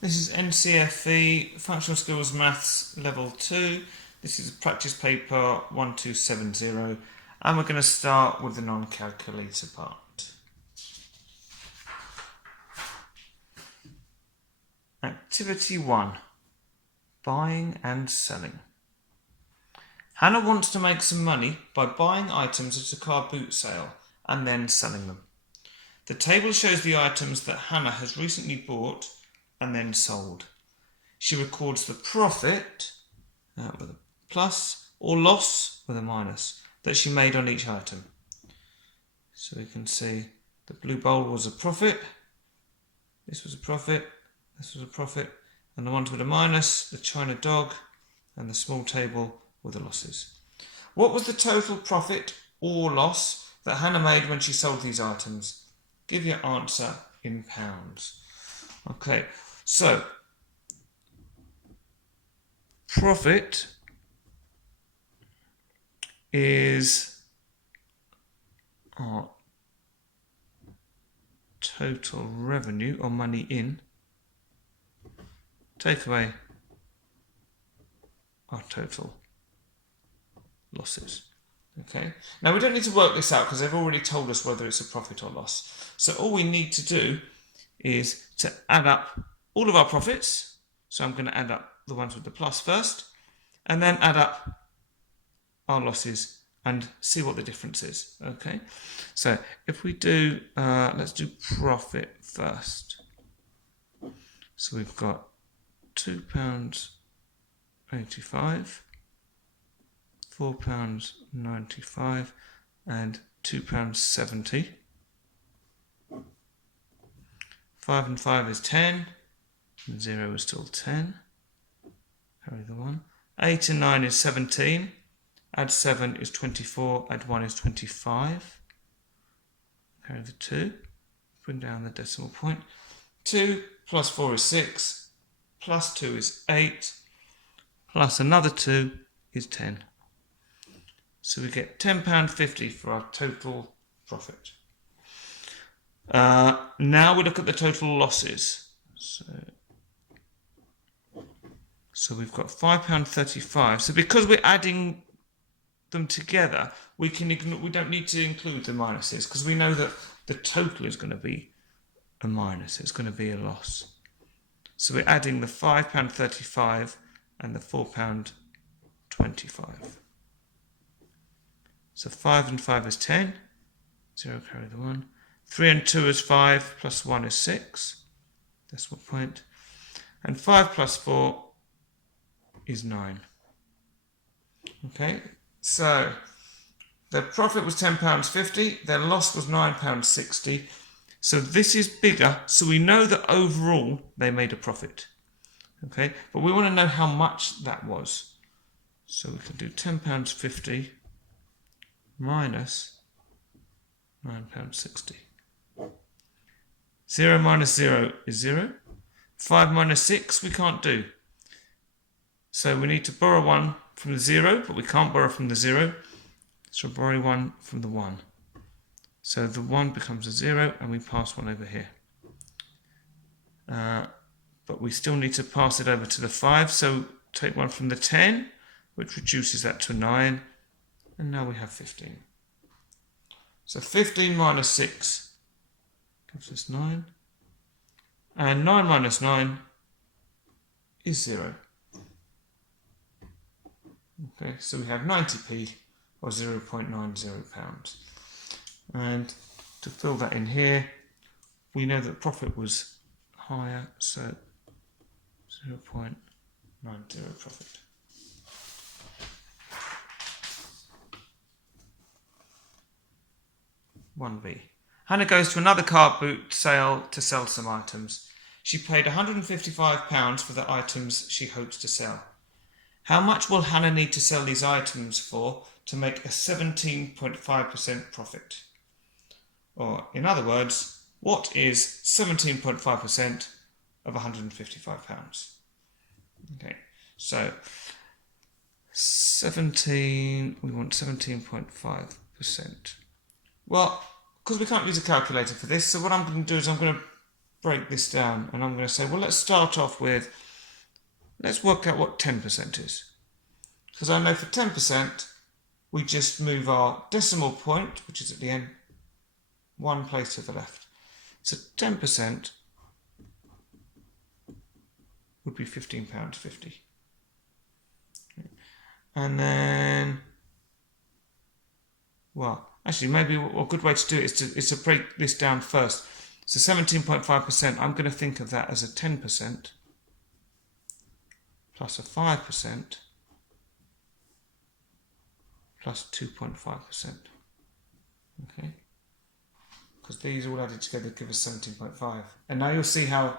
This is NCFE, Functional Skills Maths Level 2. This is practice paper 1270, and we're going to start with the non-calculator part. Activity 1, buying and selling. Hannah wants to make some money by buying items at a car boot sale and then selling them. The table shows the items that Hannah has recently bought and then sold. She records the profit with a plus or loss with a minus that she made on each item. So we can see the blue bowl was a profit, this was a profit, this was a profit, and the ones with a minus, the China dog, and the small table were the losses. What was the total profit or loss that Hannah made when she sold these items? Give your answer in pounds. Okay, so profit is our total revenue or money in. Take away our total losses. Okay, now we don't need to work this out because they've already told us whether it's a profit or loss. So all we need to do is to add up all of our profits. So I'm going to add up the ones with the plus first, and then add up our losses and see what the difference is. Okay, so if we do, let's do profit first. So we've got £2.85, £4.95, and £2.70. 5 and 5 is 10, and 0 is still 10. Carry the 1. 8 and 9 is 17. Add 7 is 24. Add 1 is 25. Carry the 2. Bring down the decimal point. 2 plus 4 is 6. Plus 2 is 8. Plus another 2 is 10. So we get £10.50 for our total profit. Now we look at the total losses. So we've got £5.35. So because we're adding them together, we don't need to include the minuses because we know that the total is going to be a minus. It's going to be a loss. So we're adding the £5.35 and the £4.25. So 5 and 5 is 10. 0 carry the 1. 3 and 2 is 5, plus 1 is 6, decimal point. And 5 plus 4 is 9. Okay, so their profit was £10.50, their loss was £9.60. So this is bigger, so we know that overall they made a profit. Okay, but we want to know how much that was. So we can do £10.50 minus £9.60. 0 minus 0 is 0. 5 minus 6 we can't do. So we need to borrow 1 from the 0, but we can't borrow from the 0. So borrow 1 from the 1. So the 1 becomes a 0 and we pass 1 over here. But we still need to pass it over to the 5. So take 1 from the 10, which reduces that to 9. And now we have 15. So 15 minus 6 gives us 9. And 9 minus 9 is 0. Okay, so we have 90p or £0.90. And to fill that in here, we know that profit was higher, so 0.90 profit. (1b). Hannah goes to another car boot sale to sell some items. She paid £155 for the items she hopes to sell. How much will Hannah need to sell these items for to make a 17.5% profit? Or, in other words, what is 17.5% of £155? Okay, so we want 17.5%. Well, because we can't use a calculator for this, so what I'm going to do is I'm going to break this down, and I'm going to say, well, let's start off with, let's work out what 10% is. Because I know for 10%, we just move our decimal point, which is at the end, one place to the left. So 10% would be £15.50. And then, well, actually, maybe a good way to do it is to break this down first. So 17.5%, I'm going to think of that as a 10% plus a 5% plus 2.5%. Okay? Because these all added together give us 17.5. And now you'll see how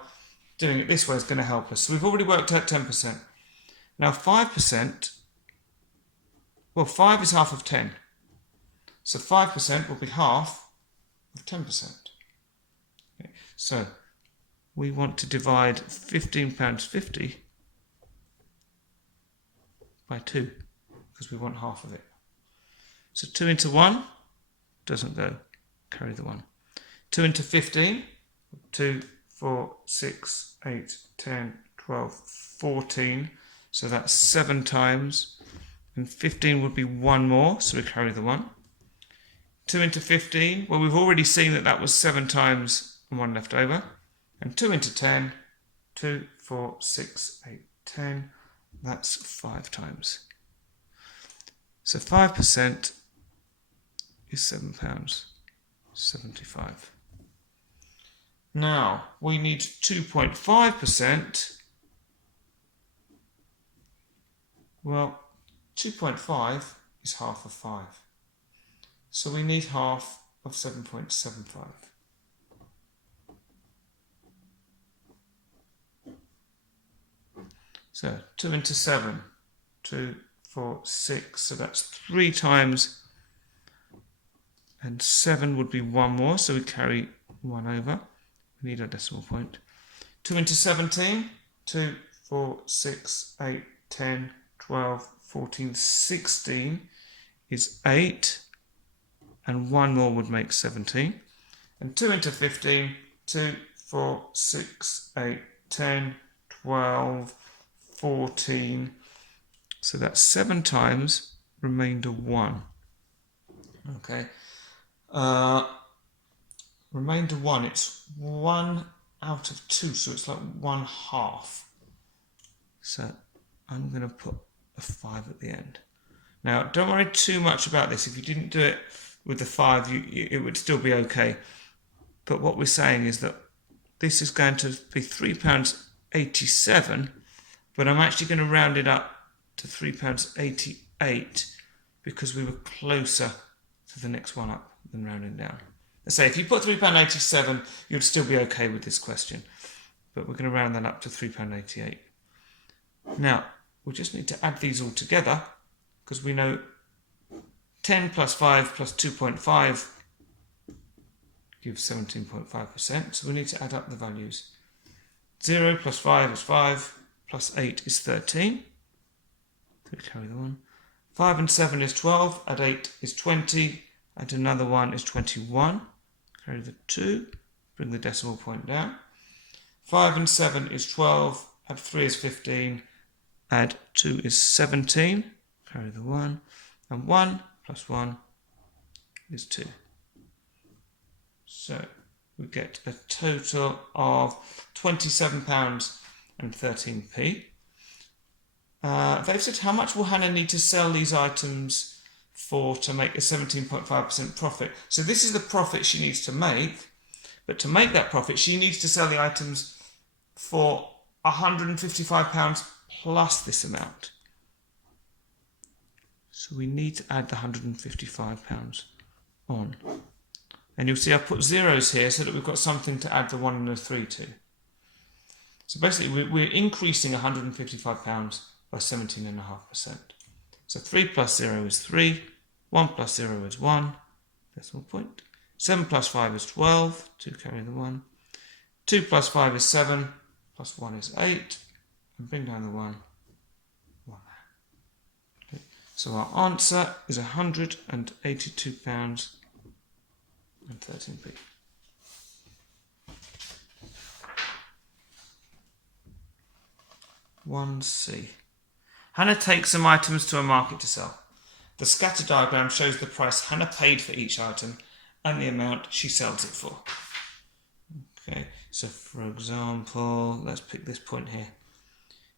doing it this way is going to help us. So we've already worked out 10%. Now 5%, well, 5 is half of 10. So 5% will be half of 10%. Okay. So we want to divide £15.50 by 2 because we want half of it. So 2 into 1 doesn't go, carry the 1. 2 into 15, 2, 4, 6, 8, 10, 12, 14. So that's 7 times. And 15 would be 1 more, so we carry the 1. 2 into 15, well, we've already seen that that was 7 times and 1 left over. And 2 into 10, 2, 4, 6, 8, 10, that's 5 times. So 5% is £7.75. Now, we need 2.5%. Well, 2.5 is half of 5. So we need half of 7.75. So 2 into 7, 2, 4, 6, so that's 3 times, and 7 would be 1 more, so we carry 1 over. We need our decimal point. 2 into 17, 2, 4, 6, 8, 10, 12, 14, 16 is 8, and 1 more would make 17. And 2 into 15, 2, 4, 6, 8, 10, 12, 14. So that's 7 times, remainder 1. Okay. Remainder 1, it's 1 out of 2, so it's like 1/2. So I'm going to put a 5 at the end. Now, don't worry too much about this. If you didn't do it with the 5, it would still be okay. But what we're saying is that this is going to be £3.87, but I'm actually going to round it up to £3.88 because we were closer to the next one up than rounding down. Let's say if you put £3.87, you'd still be okay with this question. But we're going to round that up to £3.88. Now, we just need to add these all together because we know 10 plus 5 plus 2.5 gives 17.5%. So we need to add up the values. 0 plus 5 is 5, plus 8 is 13. So we carry the 1. 5 and 7 is 12, add 8 is 20, add another 1 is 21. Carry the 2, bring the decimal point down. 5 and 7 is 12, add 3 is 15, add 2 is 17, carry the 1, and 1 plus 1 is 2. So we get a total of £27.13. They've said, how much will Hannah need to sell these items for to make a 17.5% profit? So this is the profit she needs to make, but to make that profit, she needs to sell the items for £155 plus this amount. So we need to add the £155 on. And you'll see I've put zeros here so that we've got something to add the 1 and the 3 to. So basically we're increasing £155 by 17.5%. So 3 plus 0 is 3, 1 plus 0 is 1, decimal point. 7 plus 5 is 12, 2 carry the 1. 2 plus 5 is 7, plus 1 is 8, and bring down the 1, 1. Okay. So our answer is £182.13. 1C. Hannah takes some items to a market to sell. The scatter diagram shows the price Hannah paid for each item and the amount she sells it for. Okay, so for example, let's pick this point here.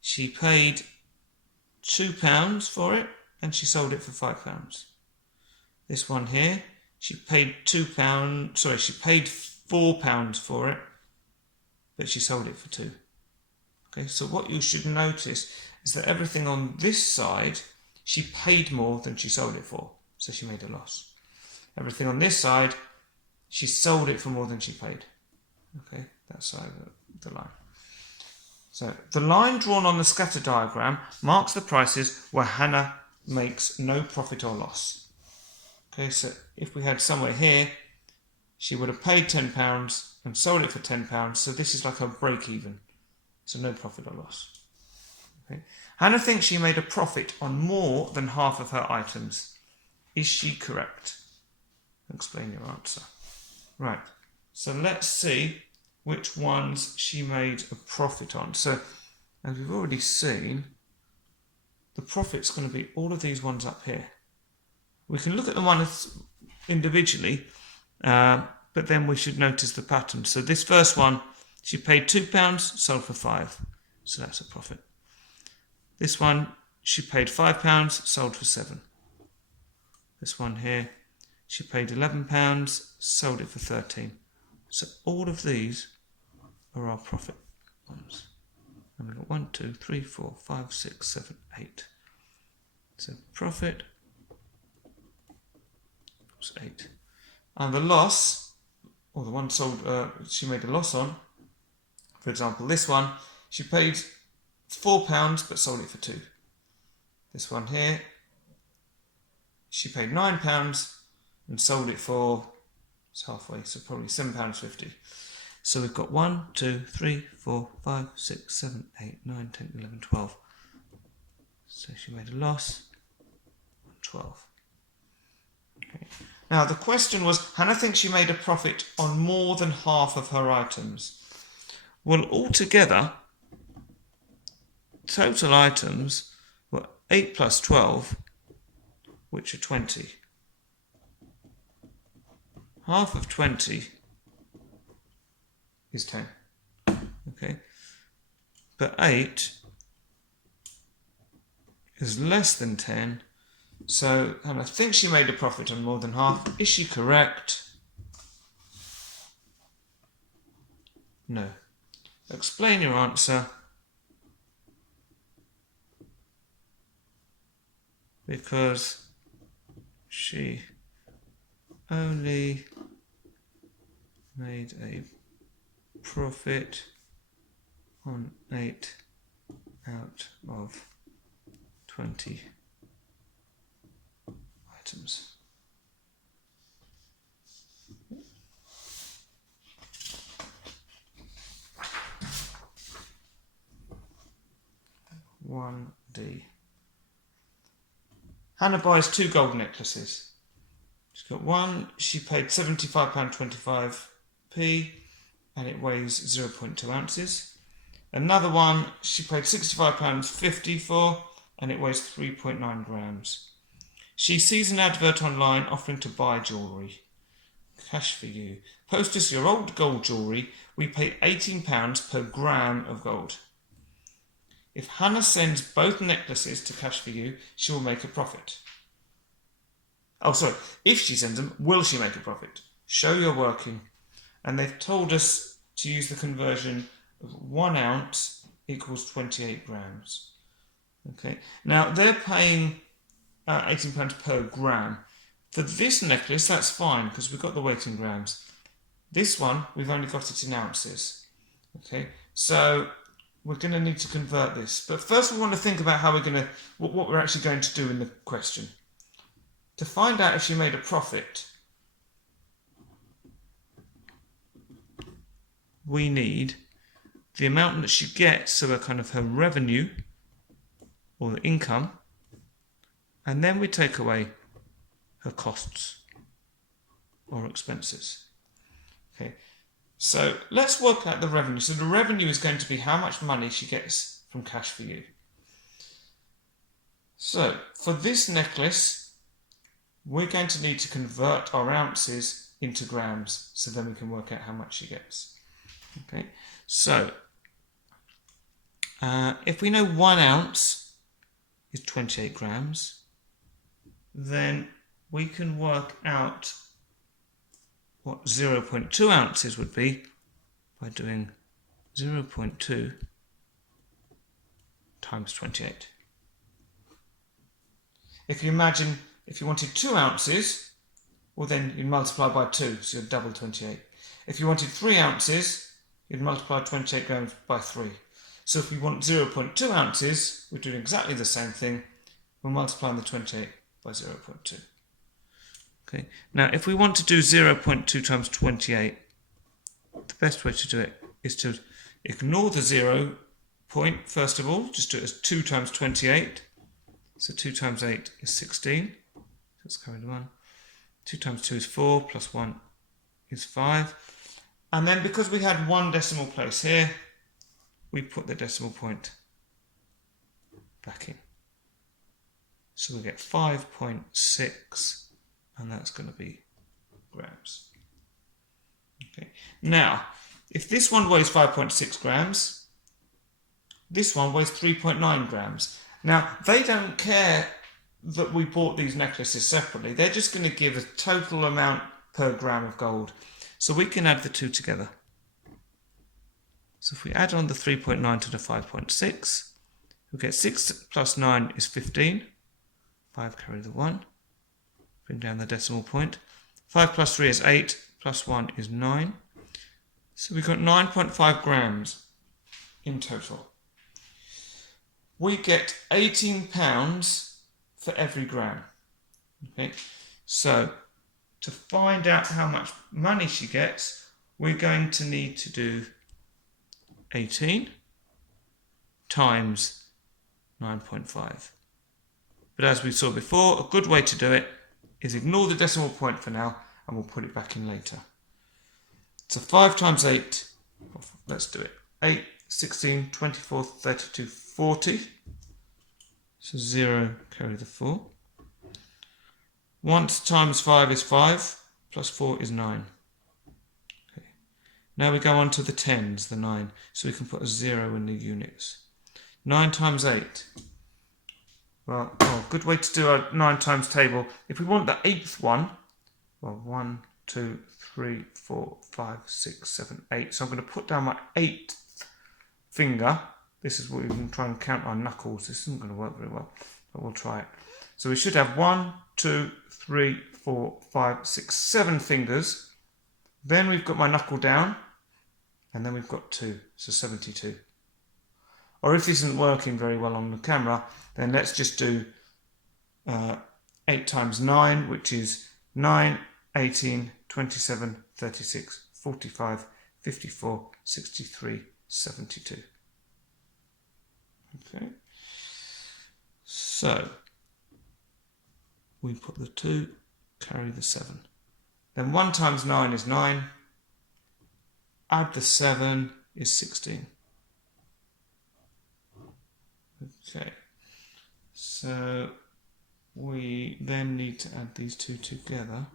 She paid £2 for it and she sold it for £5. This one here, she paid she paid £4 for it, but she sold it for £2. Okay, so what you should notice is that everything on this side, she paid more than she sold it for, so she made a loss. Everything on this side, she sold it for more than she paid. Okay, that's the line. So the line drawn on the scatter diagram marks the prices where Hannah makes no profit or loss. Okay, so if we had somewhere here, she would have paid £10 and sold it for £10, so this is like a break even, so no profit or loss. Okay. Hannah thinks she made a profit on more than half of her items. Is she correct? Explain your answer. Right, so let's see which ones she made a profit on. So, as we've already seen, the profit's going to be all of these ones up here. We can look at them one individually, but then we should notice the pattern. So this first one, she paid £2, sold for £5, so that's a profit. This one, she paid £5, sold for £7. This one here, she paid £11, sold it for £13. So all of these are our profit ones. And we've got 1, 2, 3, 4, 5, 6, 7, 8. So profit was 8. And the loss, or the one sold, she made a loss on, for example, this one, she paid £4 but sold it for £2. This one here, she paid £9 and sold it for, it's halfway, so probably £7.50. So we've got 1, 2, 3, 4, 5, 6, 7, 8, 9, 10, 11, 12. So she made a loss on 12. Okay. Now the question was, Hannah thinks she made a profit on more than half of her items. Well, altogether, total items were 8 plus 12, which are 20. Half of 20 is 10. Okay, but 8 is less than 10, so Hannah thinks she made a profit on more than half. Is she correct? No. Explain your answer. Because she only made a profit on 8 out of 20 items. One D. Hannah buys 2 gold necklaces. She's got one, she paid £75.25p and it weighs 0.2 ounces. Another one, she paid £65.50 for and it weighs 3.9 grams. She sees an advert online offering to buy jewellery. Cash for you. Post us your old gold jewellery. We pay £18 per gram of gold. If Hannah sends both necklaces to Cash for You, she will make a profit. Oh, sorry. If she sends them, will she make a profit? Show your working. And they've told us to use the conversion of 1 ounce equals 28 grams. Okay. Now, they're paying £18 per gram. For this necklace, that's fine because we've got the weight in grams. This one, we've only got it in ounces. Okay. So we're going to need to convert this. But first we want to think about how we're going to, what we're actually going to do in the question. To find out if she made a profit, we need the amount that she gets, so a kind of her revenue or the income, and then we take away her costs or expenses. Okay, so let's work out the revenue. So the revenue is going to be how much money she gets from cash for you. So for this necklace, we're going to need to convert our ounces into grams, so then we can work out how much she gets. Okay, so if we know 1 ounce is 28 grams, then we can work out what 0.2 ounces would be by doing 0.2 times 28. If you imagine, if you wanted 2 ounces, well then you'd multiply by 2, so you'd double 28. If you wanted 3 ounces, you'd multiply 28 grams by 3. So if we want 0.2 ounces, we're doing exactly the same thing. We're multiplying the 28 by 0.2. Okay. Now if we want to do 0.2 times 28, the best way to do it is to ignore the 0 point first of all, just do it as 2 times 28. So 2 times 8 is 16. Let's carry the 1. 2 times 2 is 4, plus 1 is 5. And then because we had 1 decimal place here, we put the decimal point back in. So we get 5.6, and that's going to be grams. Okay. Now, if this one weighs 5.6 grams, this one weighs 3.9 grams. Now, they don't care that we bought these necklaces separately. They're just going to give a total amount per gram of gold. So we can add the two together. So if we add on the 3.9 to the 5.6, we get 6 plus 9 is 15. 5 carry the 1. Bring down the decimal point. 5 plus 3 is 8, plus 1 is 9. So we've got 9.5 grams in total. We get 18 pounds for every gram. Okay, so to find out how much money she gets, we're going to need to do 18 times 9.5. But as we saw before, a good way to do it is ignore the decimal point for now, and we'll put it back in later. So 5 times 8, let's do it. 8, 16, 24, 32, 40. So 0, carry the 4. 1 times 5 is 5, plus 4 is 9. Okay. Now we go on to the tens, the 9, so we can put a 0 in the units. 9 times 8. Well, good way to do a 9 times table. If we want the 8th one, well, 1, 2, 3, 4, 5, 6, 7, 8. So I'm going to put down my 8th finger. This is what we can try and count our knuckles. This isn't going to work very well, but we'll try it. So we should have 1, 2, 3, 4, 5, 6, 7 fingers. Then we've got my knuckle down, and then we've got 2, so 72. Or if this isn't working very well on the camera, then let's just do 8 times 9, which is 9, 18, 27, 36, 45, 54, 63, 72. Okay, so we put the 2, carry the 7. Then 1 times 9 is 9, add the 7 is 16. Okay, so we then need to add these two together.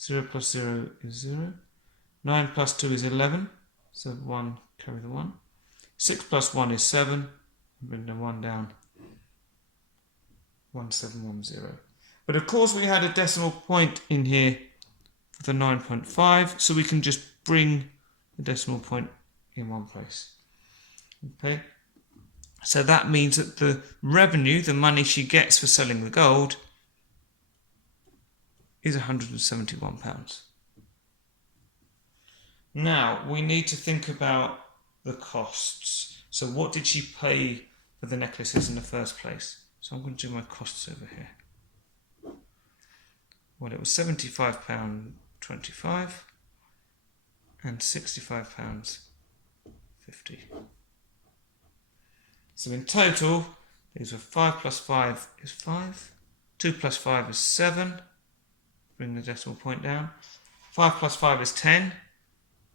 0 plus 0 is 0. 9 plus 2 is 11, so 1, carry the 1. 6 plus 1 is 7, bring the 1 down. 1710. But of course we had a decimal point in here for the 9.5, so we can just bring the decimal point in one place. Okay, so that means that the revenue, the money she gets for selling the gold, is £171. Now we need to think about the costs. So what did she pay for the necklaces in the first place? So I'm going to do my costs over here. Well, it was £75.25 and £65.50. So in total, these were 5 plus 5 is 5, 2 plus 5 is 7, bring the decimal point down, 5 plus 5 is 10,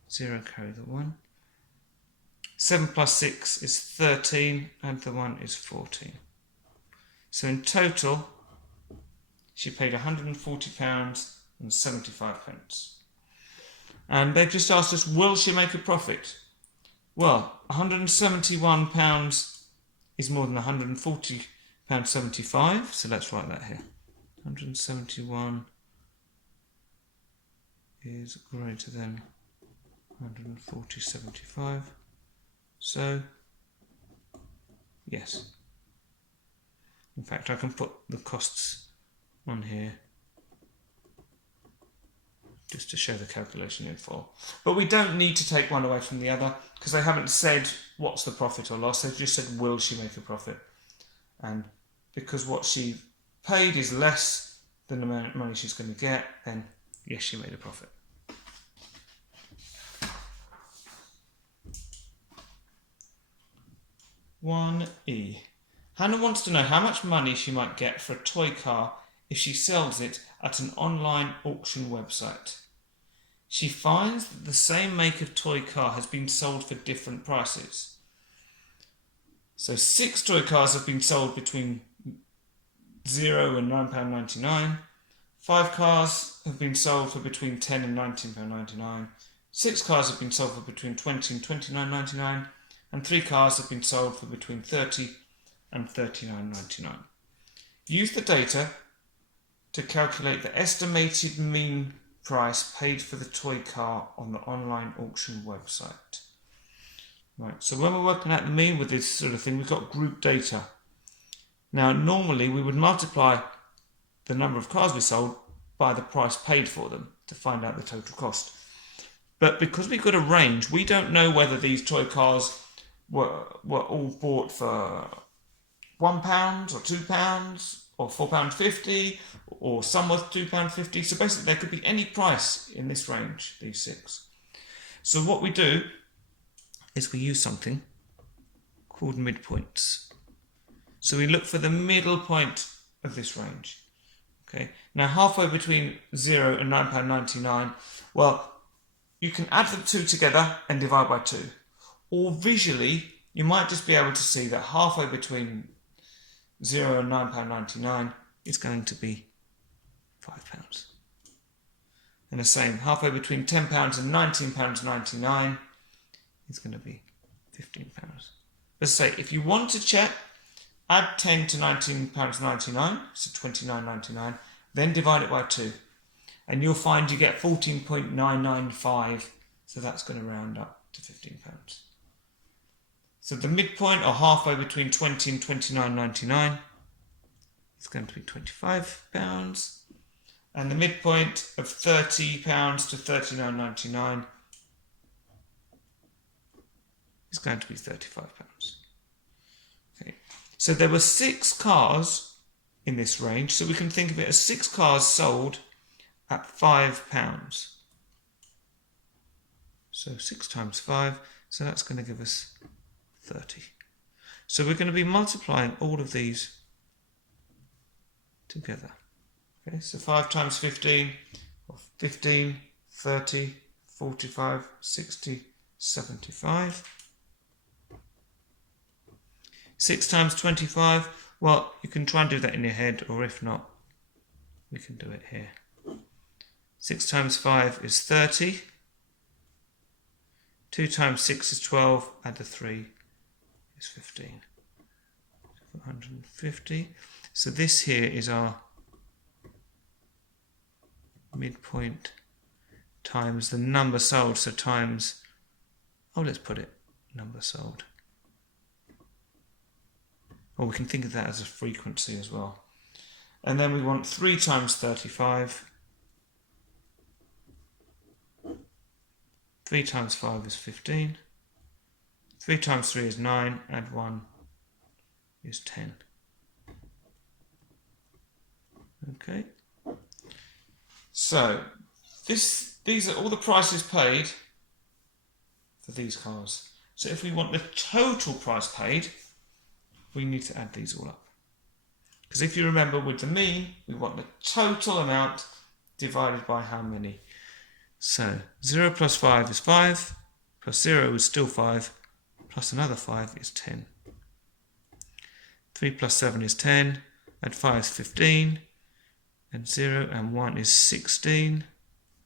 0 carry the 1, 7 plus 6 is 13, and the 1 is 14. So in total, she paid £140.75. And they've just asked us, will she make a profit? Well, £171 is more than £140.75, so let's write that here. 171 is greater than 140.75. So, yes. In fact, I can put the costs on here just to show the calculation in full. But we don't need to take one away from the other because they haven't said what's the profit or loss. They've just said, will she make a profit? And because what she paid is less than the amount of money she's going to get, then yes, she made a profit. (1e). Hannah wants to know how much money she might get for a toy car if she sells it at an online auction website. She finds that the same make of toy car has been sold for different prices. So 6 toy cars have been sold between £0 and £9.99. 5 cars have been sold for between £10 and £19.99. 6 cars have been sold for between £20 and £29.99. And 3 cars have been sold for between £30 and £39.99. Use the data to calculate the estimated mean price paid for the toy car on the online auction website. Right, so when we're working out the mean with this sort of thing, we've got group data. Now, normally we would multiply the number of cars we sold by the price paid for them to find out the total cost. But because we've got a range, we don't know whether these toy cars were all bought for £1 or £2 or £4.50 or some worth £2.50. So basically there could be any price in this range, these 6. So what we do is we use something called midpoints. So we look for the middle point of this range. Okay. Now halfway between 0 and £9.99, well, you can add the 2 together and divide by 2. Or visually, you might just be able to see that halfway between 0 and £9.99 is going to be £5. And the same, halfway between £10 and £19.99 is going to be £15. Let's say, if you want to check, add 10 to £19.99, so £29.99, then divide it by 2. And you'll find you get 14.995, so that's going to round up to £15. So the midpoint, or halfway between 20 and £29.99, is going to be £25. And the midpoint of £30 to £39.99 is going to be £35. Okay. So there were 6 cars in this range, so we can think of it as 6 cars sold at £5. So 6 times 5, so that's going to give us 30. So we're going to be multiplying all of these together. Okay, so 5 times 15, or 15, 30, 45, 60, 75. 6 times 25, well, you can try and do that in your head, or if not, we can do it here. 6 times 5 is 30. 2 times 6 is 12, add the 3 is 15. 150. So this here is our midpoint times the number sold, so times, let's put it number sold. Or we can think of that as a frequency as well. And then we want 3 times 35. 3 times 5 is 15. 3 times 3 is 9, add 1 is 10. Okay. So these are all the prices paid for these cars. So if we want the total price paid, we need to add these all up. Because if you remember with the mean, we want the total amount divided by how many. So 0 plus 5 is 5, plus 0 is still 5, plus another 5 is 10. 3 plus 7 is 10, add 5 is 15, and 0 and 1 is 16.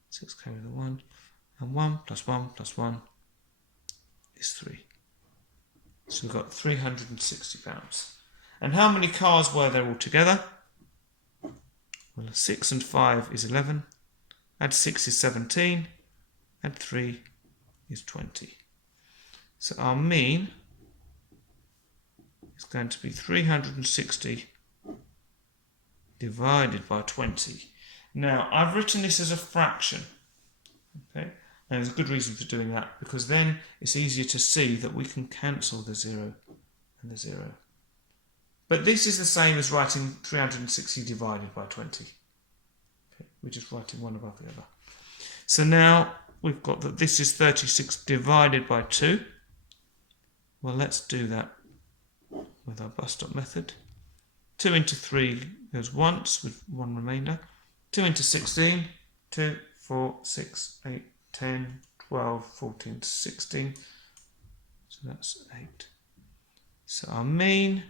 6 carry the 1, and 1 plus 1 plus 1 is 3. So we've got £360. And how many cars were there altogether? Well, 6 and 5 is 11, add 6 is 17, add 3 is 20. So our mean is going to be 360 divided by 20. Now, I've written this as a fraction, okay? And there's a good reason for doing that, because then it's easier to see that we can cancel the 0 and the 0. But this is the same as writing 360 divided by 20. Okay, we're just writing one above the other. So now we've got that this is 36 divided by 2. Well, let's do that with our bus stop method. 2 into 3 goes once with one remainder. 2 into 16, 2, 4, 6, 8, 10, 12, 14, 16. So that's 8. So our mean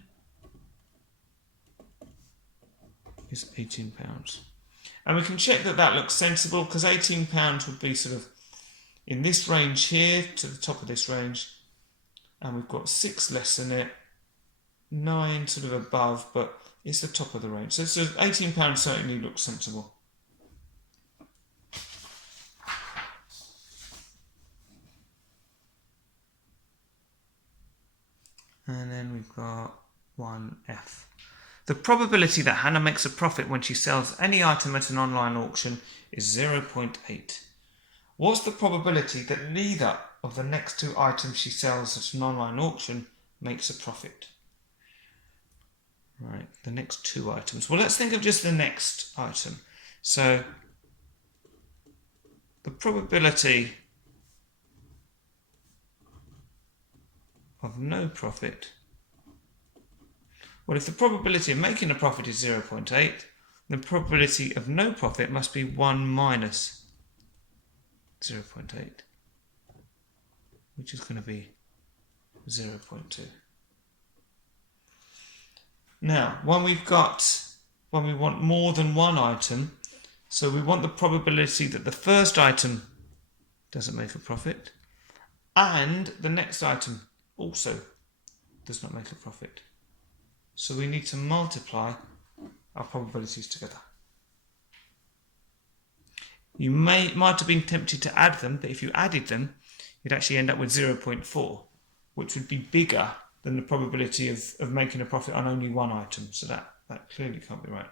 is £18. And we can check that that looks sensible, because £18 would be sort of in this range here to the top of this range. And we've got 6 less than it, 9 sort of above, but it's the top of the range. So £18 certainly looks sensible. And then we've got 1F. The probability that Hannah makes a profit when she sells any item at an online auction is 0.8. What's the probability that neither of the next 2 items she sells at an online auction makes a profit? Right, the next 2 items. Well, let's think of just the next item. So the probability of no profit. Well, if the probability of making a profit is 0.8, the probability of no profit must be 1 minus 0.8, which is going to be 0.2. Now, when we want more than one item, so we want the probability that the first item doesn't make a profit and the next item also does not make a profit. So we need to multiply our probabilities together. You might have been tempted to add them, but if you added them, you'd actually end up with 0.4, which would be bigger than the probability of making a profit on only one item. So that clearly can't be right.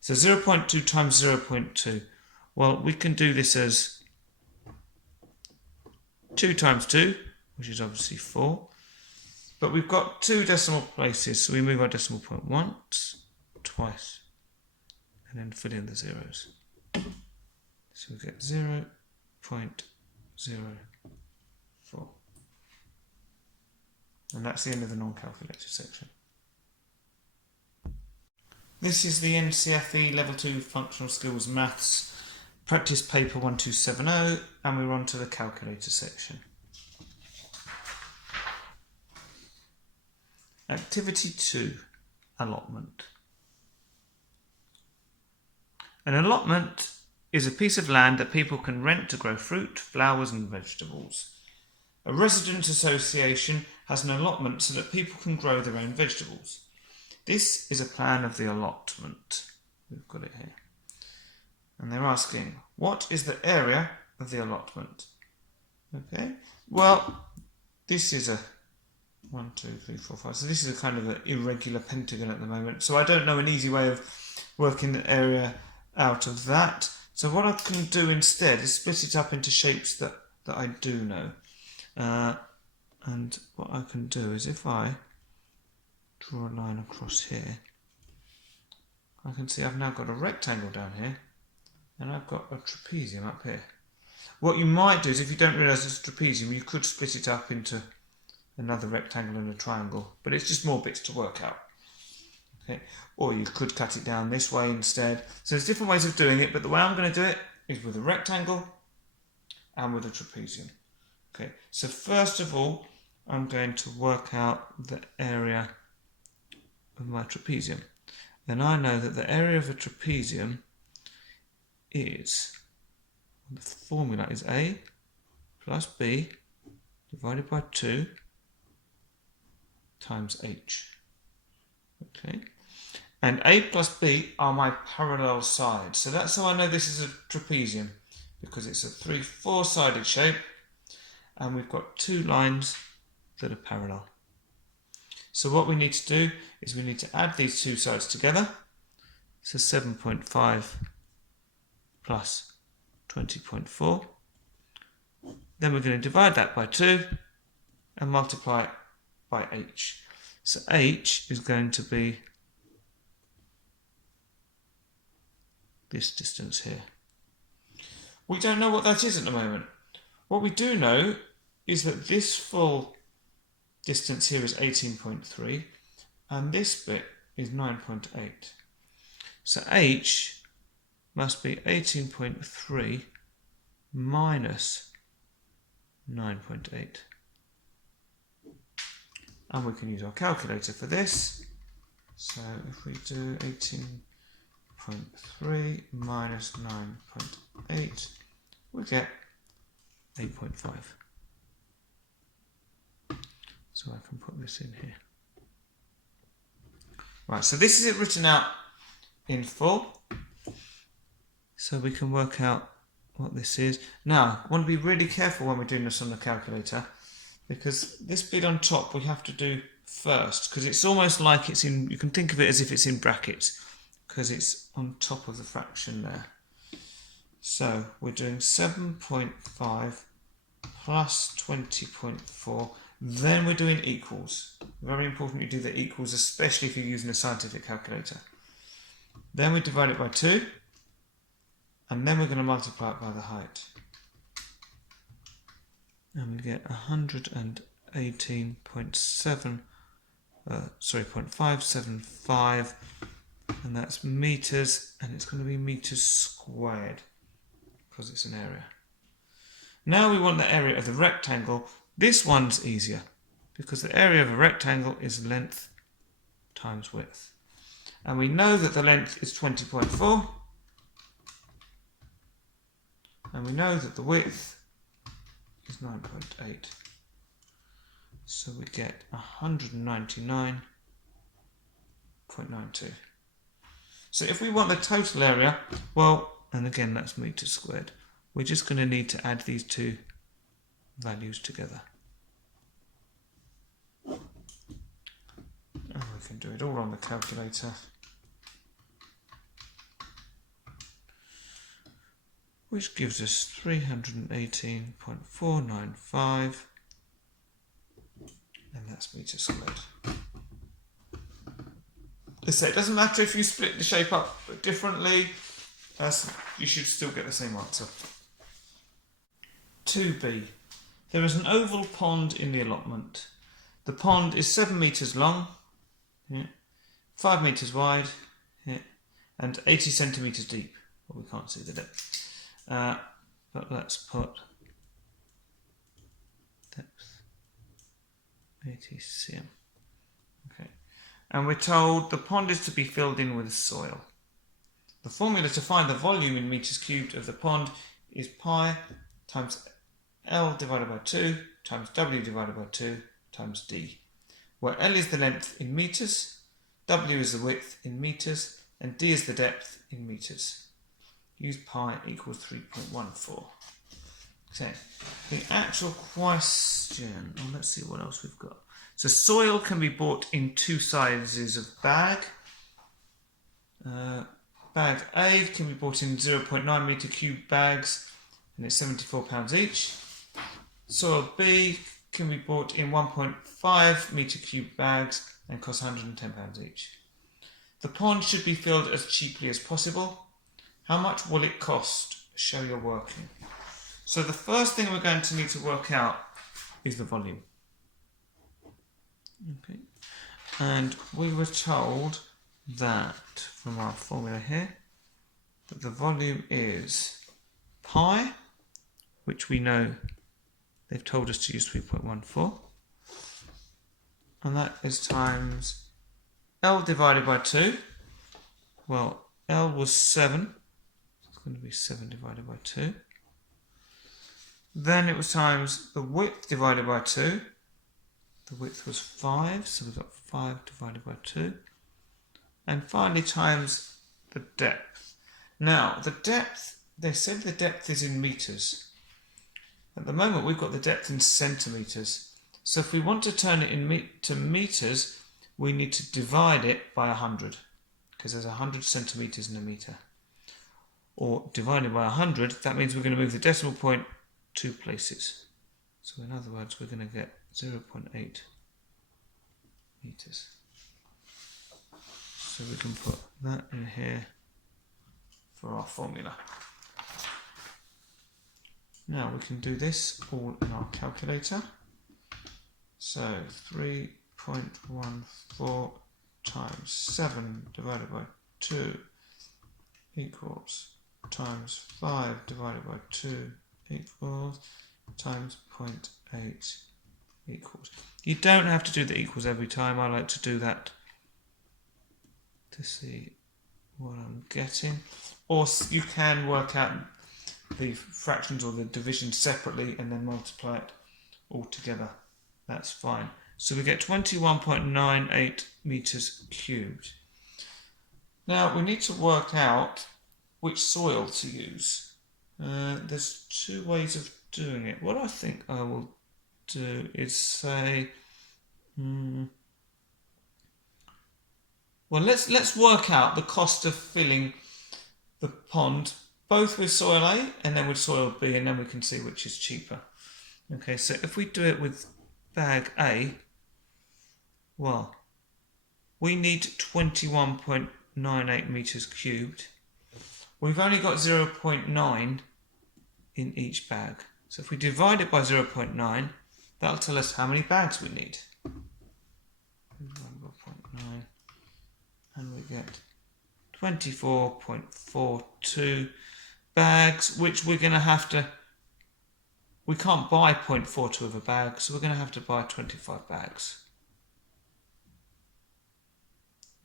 So 0.2 times 0.2. Well, we can do this as 2 times 2, which is obviously 4. But we've got 2 decimal places, so we move our decimal point once, twice, and then fill in the zeros. So we get 0.04. And that's the end of the non-calculator section. This is the NCFE Level 2 Functional Skills Maths Practice Paper 1270, and we're on to the calculator section. Activity 2, allotment. An allotment is a piece of land that people can rent to grow fruit, flowers and vegetables. A resident association has an allotment so that people can grow their own vegetables. This is a plan of the allotment. We've got it here. And they're asking, what is the area of the allotment? Okay, well, this is a 1, 2, 3, 4, 5. So this is a kind of an irregular pentagon at the moment. So I don't know an easy way of working the area out of that. So what I can do instead is split it up into shapes that I do know. And what I can do is if I draw a line across here, I can see I've now got a rectangle down here and I've got a trapezium up here. What you might do is, if you don't realise it's a trapezium, you could split it up into another rectangle and a triangle, but it's just more bits to work out. Okay, or you could cut it down this way instead. So there's different ways of doing it, but the way I'm going to do it is with a rectangle and with a trapezium. Okay, so first of all, I'm going to work out the area of my trapezium. Then I know that the area of a trapezium is, the formula is A plus B divided by 2 times H. Okay, and A plus B are my parallel sides. So that's how I know this is a trapezium, because it's a 4-sided shape and we've got 2 lines that are parallel. So what we need to do is we need to add these 2 sides together. So 7.5 plus 20.4. Then we're going to divide that by 2 and multiply it by H. So H is going to be this distance here. We don't know what that is at the moment. What we do know is that this full distance here is 18.3 and this bit is 9.8. So H must be 18.3 minus 9.8. And we can use our calculator for this. So if we do 18.3 minus 9.8, we get 8.5. So I can put this in here. Right, so this is it written out in full. So we can work out what this is. Now, I want to be really careful when we're doing this on the calculator, because this bit on top we have to do first, because it's almost like it's in, you can think of it as if it's in brackets, because it's on top of the fraction there. So we're doing 7.5 plus 20.4, then we're doing equals. Very important you do the equals, especially if you're using a scientific calculator. Then we divide it by 2, and then we're going to multiply it by the height. And we get 118.575, and that's meters, and it's going to be meters squared because it's an area. Now we want the area of the rectangle. This one's easier because the area of a rectangle is length times width, and we know that the length is 20.4, and we know that the width is 9.8. So we get 199.92. So if we want the total area, well, and again that's meters squared, we're just going to need to add these 2 values together. And we can do it all on the calculator. Which gives us 318.495, and that's meters squared. So it doesn't matter if you split the shape up differently, you should still get the same answer. 2b. There is an oval pond in the allotment. The pond is 7 meters long, 5 meters wide, and 80 centimeters deep. Well, we can't see the depth. But let's put depth 80 cm. Okay, and we're told the pond is to be filled in with soil. The formula to find the volume in meters cubed of the pond is pi times L divided by 2 times W divided by 2 times D, where L is the length in meters, W is the width in meters, and D is the depth in meters. Use pi equals 3.14. Okay, the actual question, let's see what else we've got. So soil can be bought in 2 sizes of bag. Bag A can be bought in 0.9 meter cube bags, and it's £74 each. Soil B can be bought in 1.5 meter cube bags and costs £110 each. The pond should be filled as cheaply as possible. How much will it cost? Show your working. So the first thing we're going to need to work out is the volume. Okay, and we were told that from our formula here that the volume is pi, which we know they've told us to use 3.14, and that is times L divided by 2. Well, L was 7. It's going to be 7 divided by 2. Then it was times the width divided by 2. The width was 5, so we've got 5 divided by 2. And finally times the depth. Now, the depth, they said the depth is in meters. At the moment, we've got the depth in centimeters. So if we want to turn it into meters, we need to divide it by 100, because there's 100 centimeters in a meter. Or divided by 100, that means we're going to move the decimal point 2 places. So in other words, we're going to get 0.8 meters. So we can put that in here for our formula. Now we can do this all in our calculator. So 3.14 times 7 divided by 2 equals times 5 divided by 2 equals times 0.8 equals. You don't have to do the equals every time. I like to do that to see what I'm getting. Or you can work out the fractions or the division separately and then multiply it all together. That's fine. So we get 21.98 meters cubed. Now we need to work out which soil to use. There's 2 ways of doing it. What I think I will do is say, well, let's work out the cost of filling the pond both with soil A and then with soil B, and then we can see which is cheaper. Okay, so if we do it with bag A, well, we need 21.98 meters cubed. We've only got 0.9 in each bag. So if we divide it by 0.9, that'll tell us how many bags we need. 0.9, and we get 24.42 bags, which we're going to have to, we can't buy 0.42 of a bag, so we're going to have to buy 25 bags.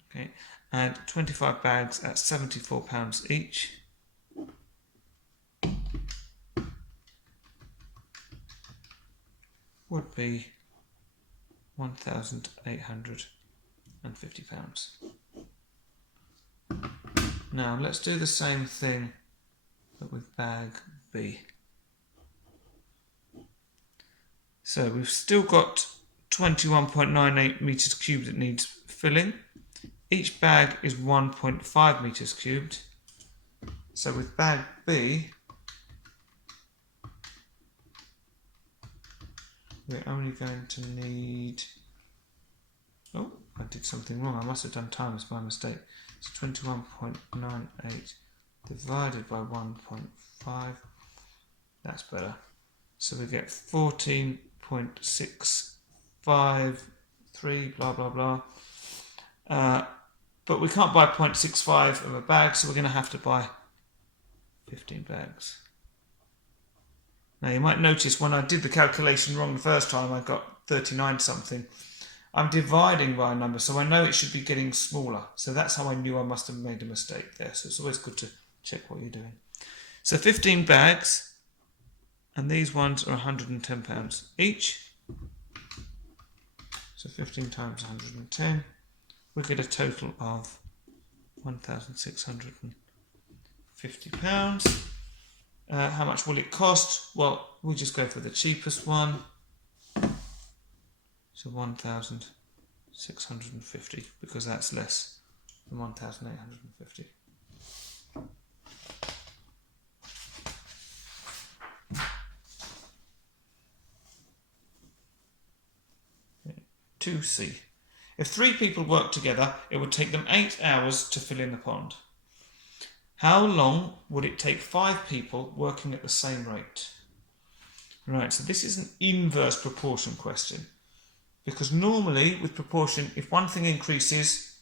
Okay, and 25 bags at £74 each. Would be £1,850. Now let's do the same thing but with bag B. So we've still got 21.98 meters cubed that needs filling. Each bag is 1.5 meters cubed. So with bag B, we're only going to need, oh, I did something wrong. I must have done times by mistake. It's 21.98 divided by 1.5. That's better. So we get 14.653, blah, blah, blah. But we can't buy 0.65 of a bag, so we're going to have to buy 15 bags. Now you might notice when I did the calculation wrong the first time, I got 39 something. I'm dividing by a number, so I know it should be getting smaller. So that's how I knew I must have made a mistake there. So it's always good to check what you're doing. So 15 bags, and these ones are £110 each. So 15 times 110, we get a total of £1,650. How much will it cost? Well, we'll just go for the cheapest one. So 1,650, because that's less than 1,850. Okay. 2C. If 3 people work together, it would take them 8 hours to fill in the pond. How long would it take 5 people working at the same rate? Right, so this is an inverse proportion question. Because normally with proportion, if one thing increases,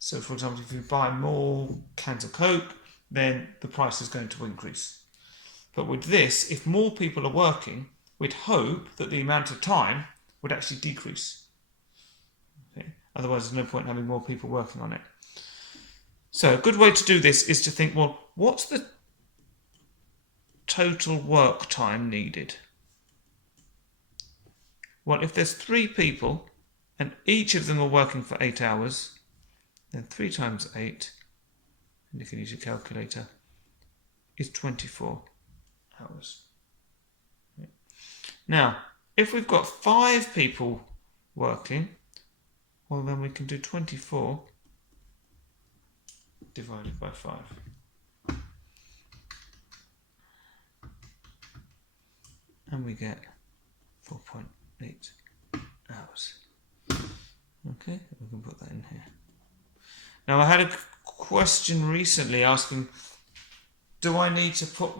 so for example, if you buy more cans of Coke, then the price is going to increase. But with this, if more people are working, we'd hope that the amount of time would actually decrease. Otherwise, there's no point in having more people working on it. So a good way to do this is to think, well, what's the total work time needed? Well, if there's 3 people and each of them are working for 8 hours, then 3 times 8, and you can use your calculator, is 24 hours. Now, if we've got 5 people working, well then we can do 24 divided by 5. And we get 4.8 hours. Okay, we can put that in here. Now I had a question recently asking, do I need to put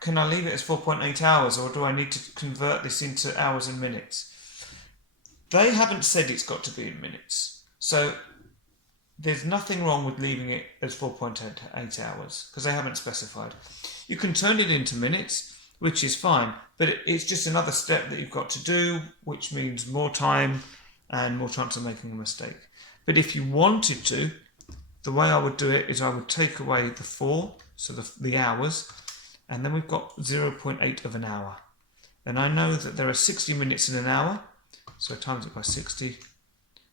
can I leave it as 4.8 hours, or do I need to convert this into hours and minutes? They haven't said it's got to be in minutes. So there's nothing wrong with leaving it as 4.8 hours, because they haven't specified. You can turn it into minutes, which is fine, but it's just another step that you've got to do, which means more time and more chance of making a mistake. But if you wanted to, the way I would do it is I would take away the 4, so the hours, and then we've got 0.8 of an hour. And I know that there are 60 minutes in an hour, so I times it by 60,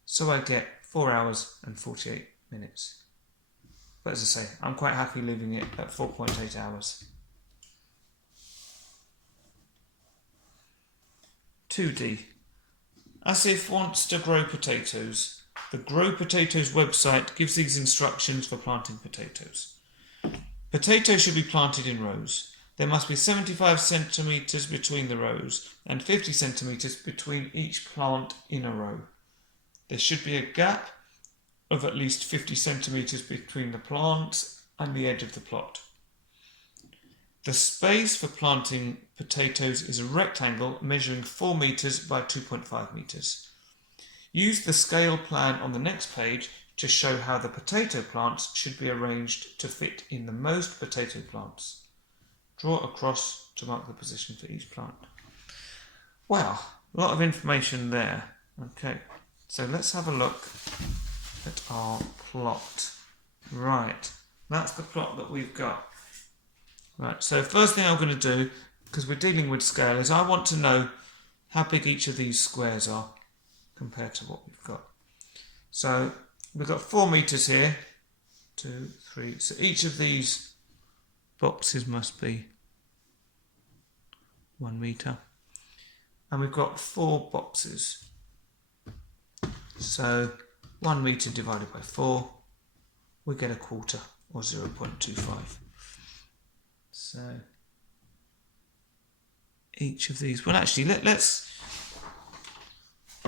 so I get 4 hours and 48 minutes. But as I say, I'm quite happy leaving it at 4.8 hours. 2D. Asif wants to grow potatoes. The Grow Potatoes website gives these instructions for planting potatoes. Potatoes should be planted in rows. There must be 75 centimetres between the rows and 50 centimetres between each plant in a row. There should be a gap of at least 50 centimetres between the plants and the edge of the plot. The space for planting potatoes is a rectangle measuring 4 metres by 2.5 metres. Use the scale plan on the next page to show how the potato plants should be arranged to fit in the most potato plants. Draw a cross to mark the position for each plant. Wow, a lot of information there. Okay, so let's have a look at our plot. Right, that's the plot that we've got. Right, so first thing I'm going to do, because we're dealing with scale, is I want to know how big each of these squares are compared to what we've got. So we've got 4 metres here, 2, 3, so each of these boxes must be 1 metre. And we've got 4 boxes. So 1 metre divided by 4, we get a quarter, or 0.25. So each of these, well actually let's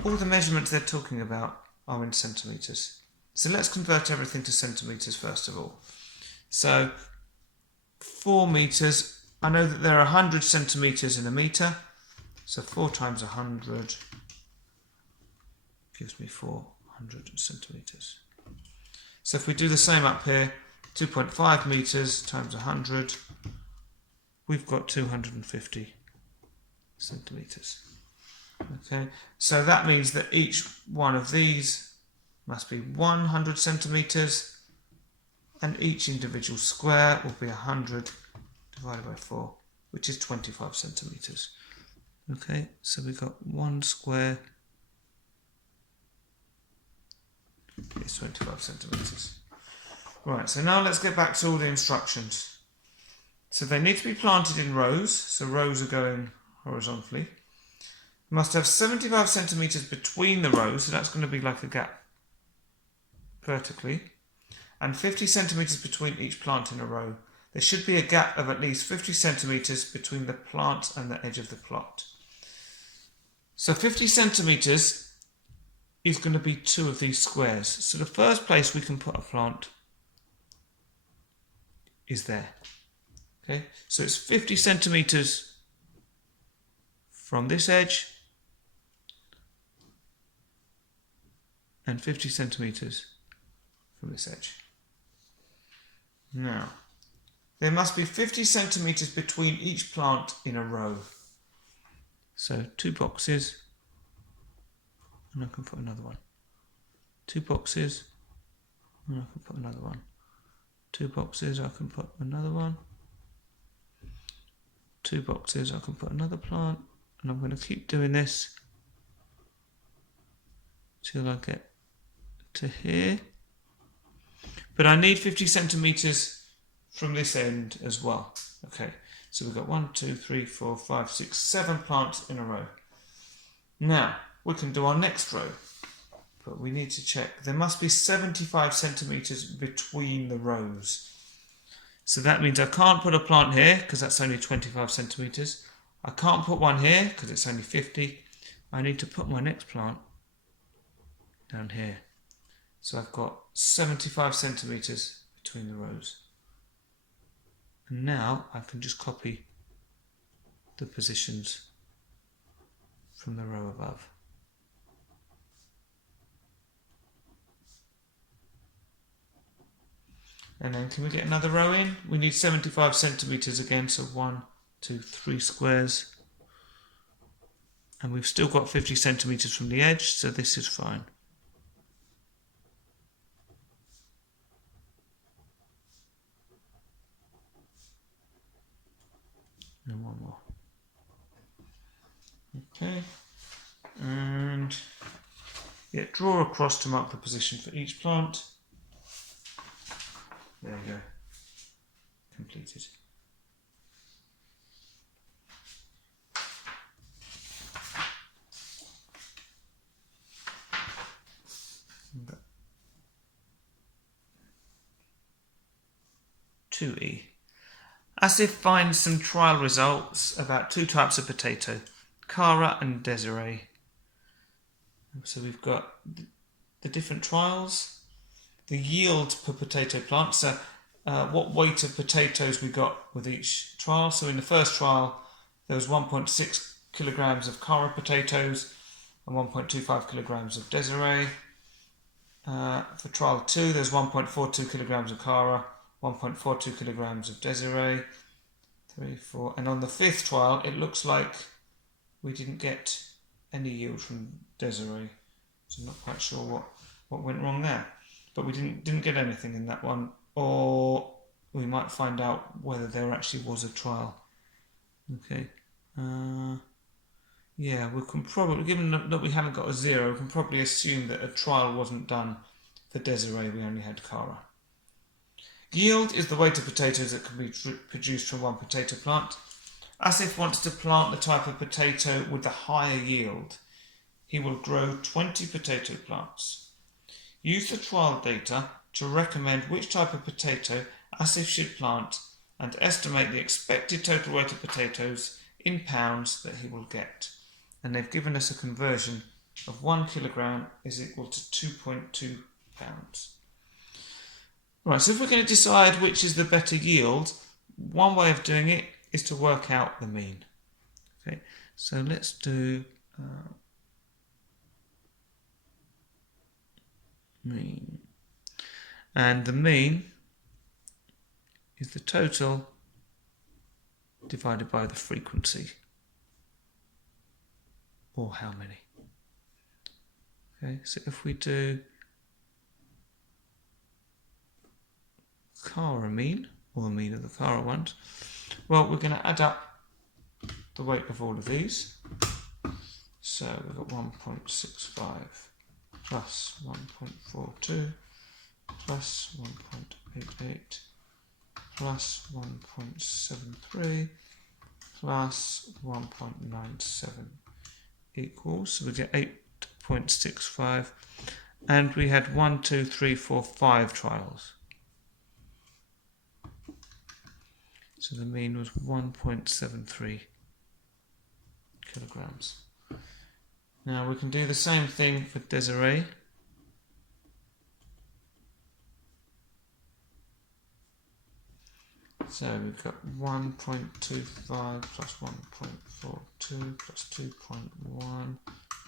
all the measurements they're talking about are in centimetres. So let's convert everything to centimetres first of all. So 4 metres, I know that there are 100 centimetres in a metre, so 4 times 100 gives me 400 centimetres. So if we do the same up here, 2.5 metres times 100, we've got 250 centimetres. Okay, so that means that each one of these must be 100 centimetres, and each individual square will be 100 divided by 4, which is 25 centimetres. Okay, so we've got 1 square is 25 centimetres. Right, so now let's get back to all the instructions. So they need to be planted in rows, so rows are going horizontally. You must have 75 centimetres between the rows, so that's going to be like a gap vertically, and 50 centimetres between each plant in a row. There should be a gap of at least 50 centimetres between the plant and the edge of the plot. So 50 centimetres is going to be 2 of these squares. So the first place we can put a plant is there. Okay, so it's 50 centimetres from this edge and 50 centimetres from this edge. Now, there must be 50 centimetres between each plant in a row. So 2 boxes, and I can put another one. 2 boxes, and I can put another one. 2 boxes, I can put another one. 2 boxes, I can put another plant, and I'm going to keep doing this till I get to here. But I need 50 centimetres from this end as well. Okay, so we've got 1, 2, 3, 4, 5, 6, 7 plants in a row. Now, we can do our next row, but we need to check. There must be 75 centimetres between the rows. So that means I can't put a plant here because that's only 25 centimetres. I can't put one here because it's only 50. I need to put my next plant down here. So I've got 75 centimetres between the rows. And now I can just copy the positions from the row above. And then can we get another row in? We need 75 centimetres again, so 1, 2, 3 squares. And we've still got 50 centimetres from the edge, so this is fine. And one more. Okay. And yeah, draw across to mark the position for each plant. There you go. Completed. Okay. 2e. Asif finds some trial results about 2 types of potato, Cara and Desiree. So we've got the different trials, the yield per potato plant, so what weight of potatoes we got with each trial. So in the first trial there was 1.6 kilograms of Cara potatoes and 1.25 kilograms of Desiree. For trial 2 there's 1.42 kilograms of Cara, 1.42 kilograms of Desiree, 3, 4, and on the 5th trial it looks like we didn't get any yield from Desiree, so I'm not quite sure what went wrong there, but we didn't get anything in that one, or we might find out whether there actually was a trial. Okay, yeah, we can probably, given that we haven't got a 0, we can probably assume that a trial wasn't done for Desiree, we only had Cara. Yield is the weight of potatoes that can be produced from one potato plant. Asif wants to plant the type of potato with the higher yield. He will grow 20 potato plants. Use the trial data to recommend which type of potato Asif should plant and estimate the expected total weight of potatoes in pounds that he will get. And they've given us a conversion of 1 kilogram is equal to 2.2 pounds. Right, so if we're going to decide which is the better yield, one way of doing it is to work out the mean. Okay, so let's do mean. And the mean is the total divided by the frequency, or how many. Okay, so if we do Cara mean, or the mean of the Cara ones, well, we're going to add up the weight of all of these. So we've got 1.65 plus 1.42 plus 1.88 plus 1.73 plus 1.97 equals, so we get 8.65, and we had 1, 2, 3, 4, 5 trials. So the mean was 1.73 kilograms. Now we can do the same thing for Desiree. So we've got 1.25 plus 1.42 plus 2.1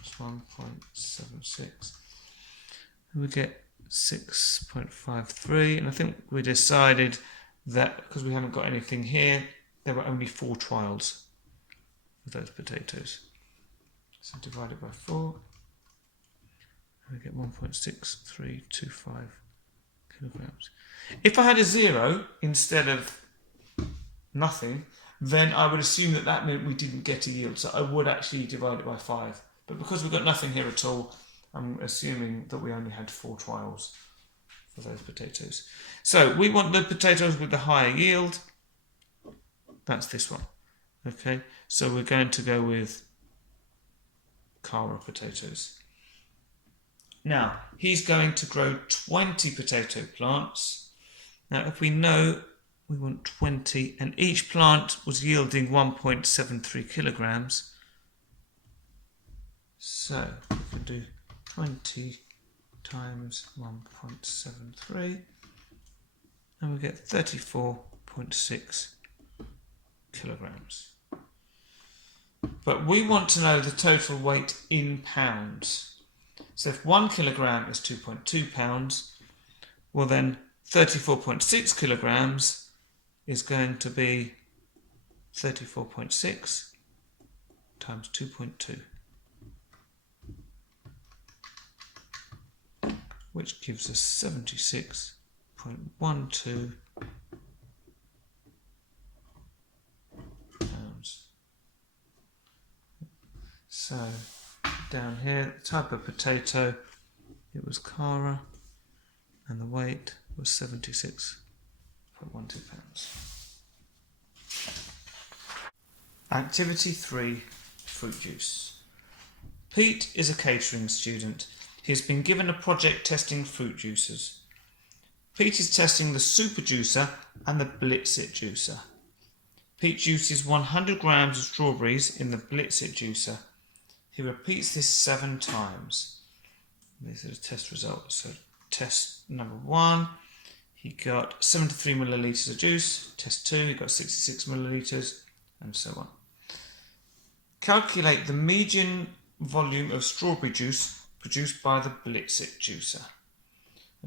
plus 1.76. And we get 6.53. And I think we decided that because we haven't got anything here, there were only 4 trials of those potatoes. So divide it by 4. we get 1.6325 kilograms. If I had a 0 instead of nothing, then I would assume that that meant we didn't get a yield. So I would actually divide it by 5. But because we've got nothing here at all, I'm assuming that we only had 4 trials for those potatoes. So we want the potatoes with the higher yield. That's this one. Okay, so we're going to go with Cara potatoes. Now, he's going to grow 20 potato plants. Now, if we know we want 20, and each plant was yielding 1.73 kilograms, so we can do 20 times 1.73, and we get 34.6 kilograms. But we want to know the total weight in pounds. So if 1 kilogram is 2.2 pounds, well then 34.6 kilograms is going to be 34.6 times 2.2, which gives us 76.12 pounds. So down here, the type of potato, it was Cara, and the weight was 76.12 pounds. Activity 3, fruit juice. Pete is a catering student. He has been given a project testing fruit juicers. Pete is testing the super juicer and the Blitzit juicer. Pete juices 100 grams of strawberries in the Blitzit juicer. He repeats this 7 times. These are the test results. So test number 1, he got 73 millilitres of juice. Test 2, he got 66 millilitres, and so on. Calculate the median volume of strawberry juice produced by the Blitzit juicer.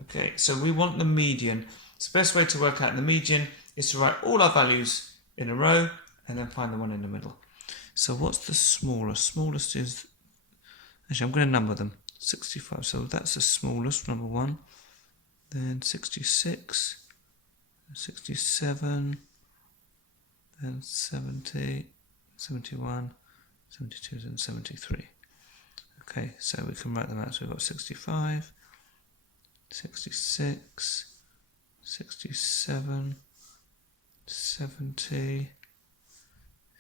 Okay, so we want the median. So the best way to work out the median is to write all our values in a row and then find the one in the middle. So what's the smallest? Smallest is, actually I'm going to number them, 65. So that's the smallest, number 1. Then 66, 67, then 70, 71, 72, and 73. Okay, so we can write them out. So we've got 65, 66, 67, 70,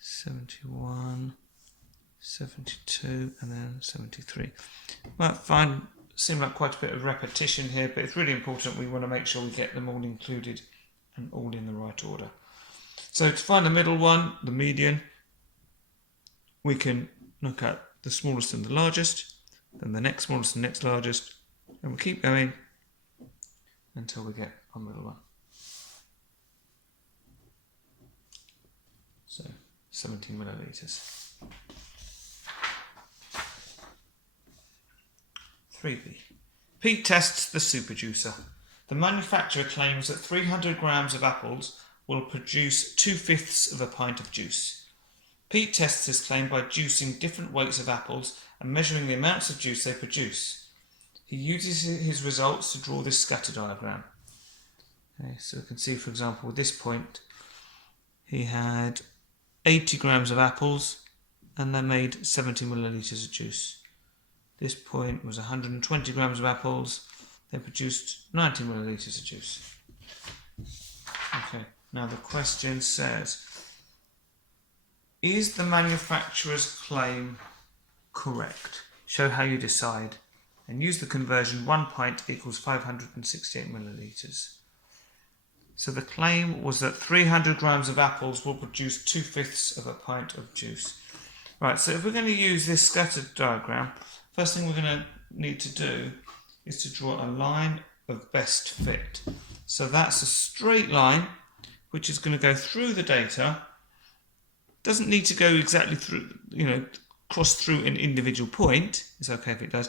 71, 72, and then 73. Might seem like quite a bit of repetition here, but it's really important. We want to make sure we get them all included and all in the right order. So to find the middle one, the median, we can look at the smallest and the largest, then the next smallest and next largest, and we'll keep going until we get our middle one. So 17 millilitres. 3b. Pete tests the super juicer. The manufacturer claims that 300 grams of apples will produce 2/5 of a pint of juice. Pete tests his claim by juicing different weights of apples and measuring the amounts of juice they produce. He uses his results to draw this scatter diagram. Okay, so we can see, for example, at this point, he had 80 grams of apples and they made 70 millilitres of juice. This point was 120 grams of apples, they produced 90 millilitres of juice. Okay, now the question says, is the manufacturer's claim correct? Show how you decide and use the conversion 1 pint equals 568 millilitres. So the claim was that 300 grams of apples will produce 2/5 of a pint of juice. Right, so if we're going to use this scattered diagram, first thing we're going to need to do is to draw a line of best fit. So that's a straight line which is going to go through the data. Doesn't need to go exactly through, cross through an individual point. It's okay if it does.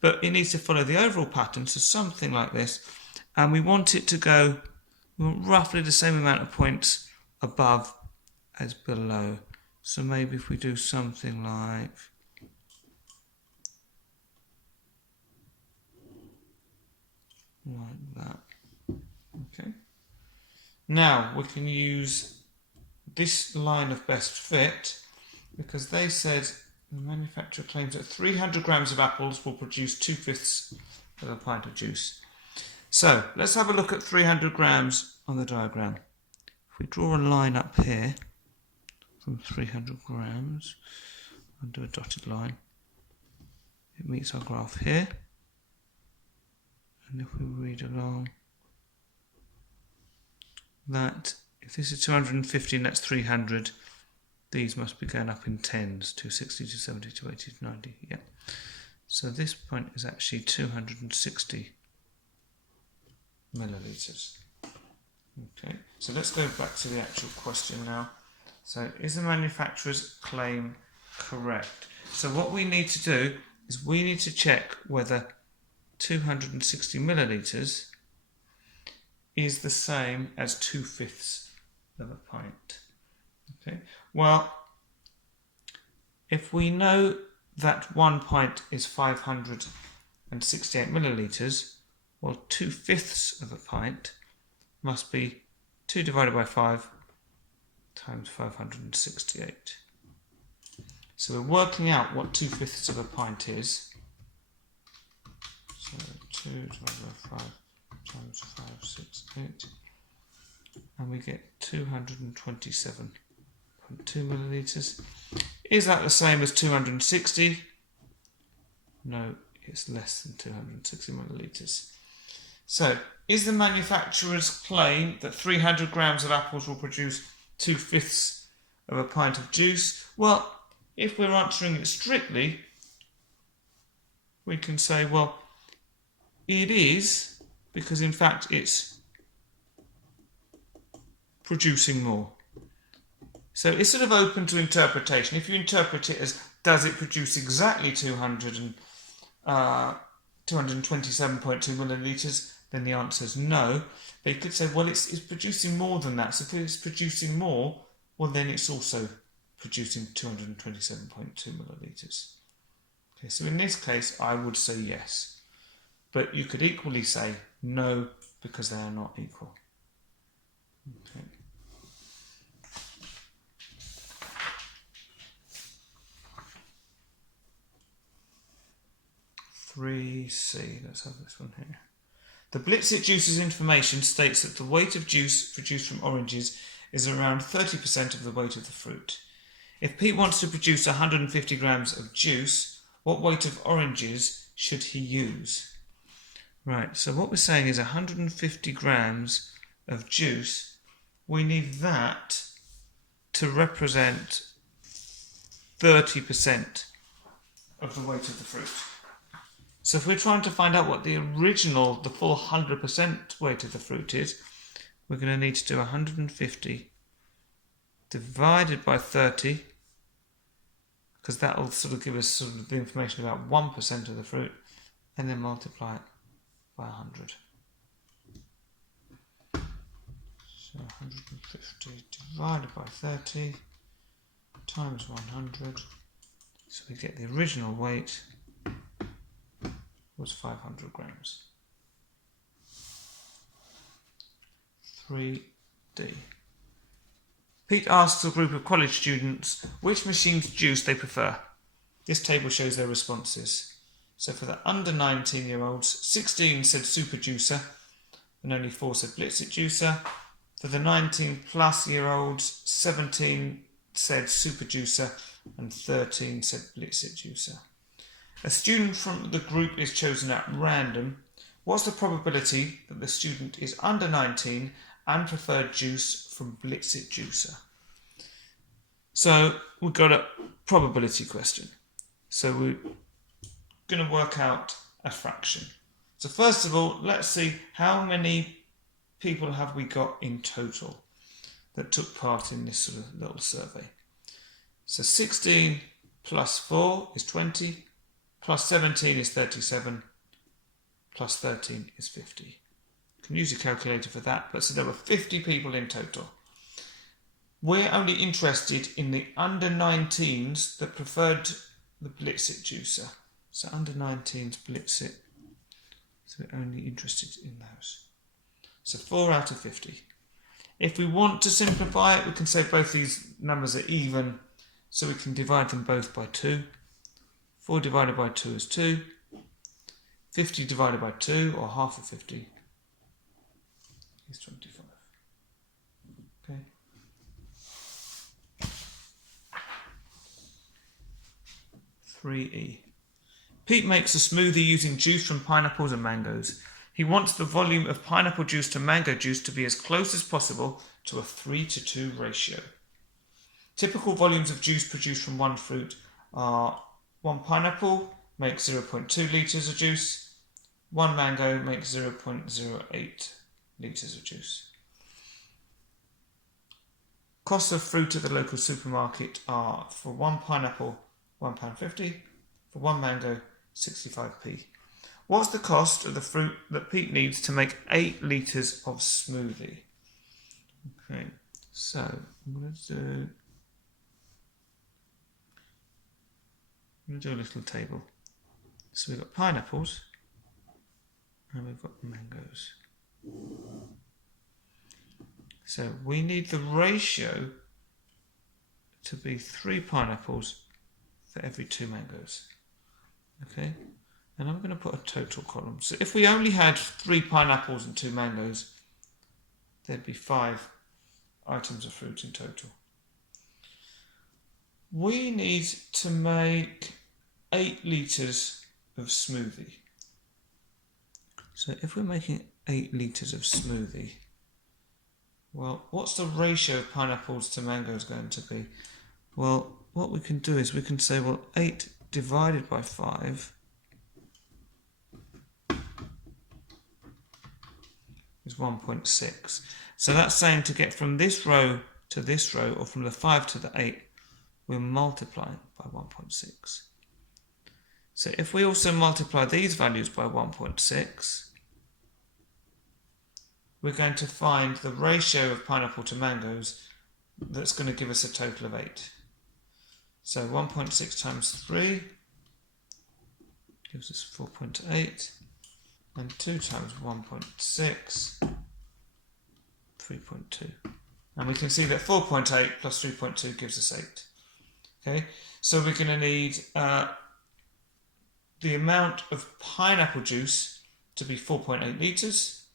But it needs to follow the overall pattern, so something like this. And we want it to go, we want roughly the same amount of points above as below. So maybe if we do something like like that. Okay. Now we can use this line of best fit because they said the manufacturer claims that 300 grams of apples will produce 2/5 of a pint of juice. So let's have a look at 300 grams on the diagram. If we draw a line up here from 300 grams, I'll do a dotted line. It meets our graph here. And if we read along that, if this is 250 and that's 300, these must be going up in tens, 260, 270, 280, 290, yeah. So this point is actually 260 millilitres. Okay, so let's go back to the actual question now. So is the manufacturer's claim correct? So what we need to do is we need to check whether 260 millilitres is the same as 2/5 of a pint. Okay, well, if we know that 1 pint is 568 millilitres, well, 2/5 of a pint must be 2 divided by 5 times 568. So we're working out what 2/5 of a pint is. So 2 divided by 5 times 568, and we get 227.2 millilitres. Is that the same as 260? No, it's less than 260 millilitres. So, is the manufacturer's claim that 300 grams of apples will produce 2/5 of a pint of juice? Well, if we're answering it strictly, we can say, well, it is, because in fact it's producing more. So it's sort of open to interpretation. If you interpret it as, does it produce exactly 227.2 millilitres, then the answer is no. But you could say, well, it's producing more than that. So if it's producing more, well, then it's also producing 227.2 millilitres. Okay, so in this case, I would say yes. But you could equally say no, because they are not equal. Okay. 3C, let's have this one here. The Blitzit juice's information states that the weight of juice produced from oranges is around 30% of the weight of the fruit. If Pete wants to produce 150 grams of juice, what weight of oranges should he use? Right, so what we're saying is 150 grams of juice, we need that to represent 30% of the weight of the fruit. So if we're trying to find out what the full 100% weight of the fruit is, we're going to need to do 150 divided by 30, because that will sort of give us sort of the information about 1% of the fruit, and then multiply it by 100. So 150 divided by 30 times 100. So we get the original weight was 500 grams. 3D. Pete asks a group of college students which machine's juice they prefer. This table shows their responses. So for the under 19-year-olds, 16 said super juicer and only 4 said Blitzit juicer. For the 19-plus-year-olds, 17 said super juicer and 13 said Blitzit juicer. A student from the group is chosen at random. What's the probability that the student is under 19 and preferred juice from Blitzit juicer? So we've got a probability question. So we're going to work out a fraction. So first of all, let's see how many people have we got in total that took part in this sort of little survey. So 16 plus 4 is 20. Plus 17 is 37, plus 13 is 50. You can use your calculator for that, but so there were 50 people in total. We're only interested in the under 19s that preferred the Blitzit juicer. So under 19s Blitzit So we're only interested in those. So 4 out of 50. If we want to simplify it, we can say both these numbers are even, so we can divide them both by 2. 4 divided by 2 is 2. 50 divided by 2, or half of 50, is 25. Okay. (3e). Pete makes a smoothie using juice from pineapples and mangoes. He wants the volume of pineapple juice to mango juice to be as close as possible to a 3:2 ratio. Typical volumes of juice produced from one fruit are: 1 pineapple makes 0.2 litres of juice, 1 mango makes 0.08 litres of juice. Costs of fruit at the local supermarket are: for 1 pineapple, £1.50, for 1 mango, 65p. What's the cost of the fruit that Pete needs to make 8 litres of smoothie? Okay, so I'm going to do a little table. So we've got pineapples and we've got mangoes. So we need the ratio to be 3 pineapples for every 2 mangoes. Okay, and I'm going to put a total column. So if we only had 3 pineapples and 2 mangoes, there'd be 5 items of fruit in total. We need to make 8 litres of smoothie. So if we're making 8 litres of smoothie, well, what's the ratio of pineapples to mangoes going to be? Well, what we can do is we can say, well, 8 divided by 5 is 1.6. So that's saying to get from this row to this row, or from the 5 to the 8, we're multiplying by 1.6. So if we also multiply these values by 1.6, we're going to find the ratio of pineapple to mangoes that's going to give us a total of 8. So 1.6 times 3 gives us 4.8, and 2 times 1.6, 3.2. And we can see that 4.8 plus 3.2 gives us 8. Okay, so we're going to need the amount of pineapple juice to be 4.8 litres,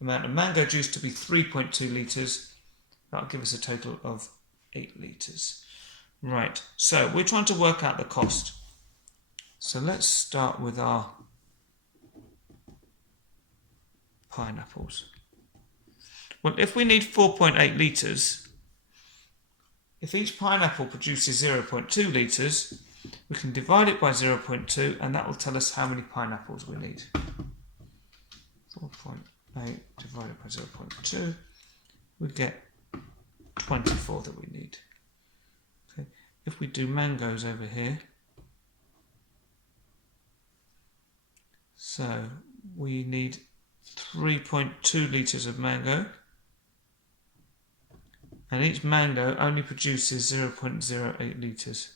amount of mango juice to be 3.2 litres. That'll give us a total of 8 litres. Right, so we're trying to work out the cost. So let's start with our pineapples. Well, if we need 4.8 litres, if each pineapple produces 0.2 litres, we can divide it by 0.2, and that will tell us how many pineapples we need. 4.8 divided by 0.2, we get 24 that we need. Okay. If we do mangoes over here, so we need 3.2 litres of mango, and each mango only produces 0.08 litres.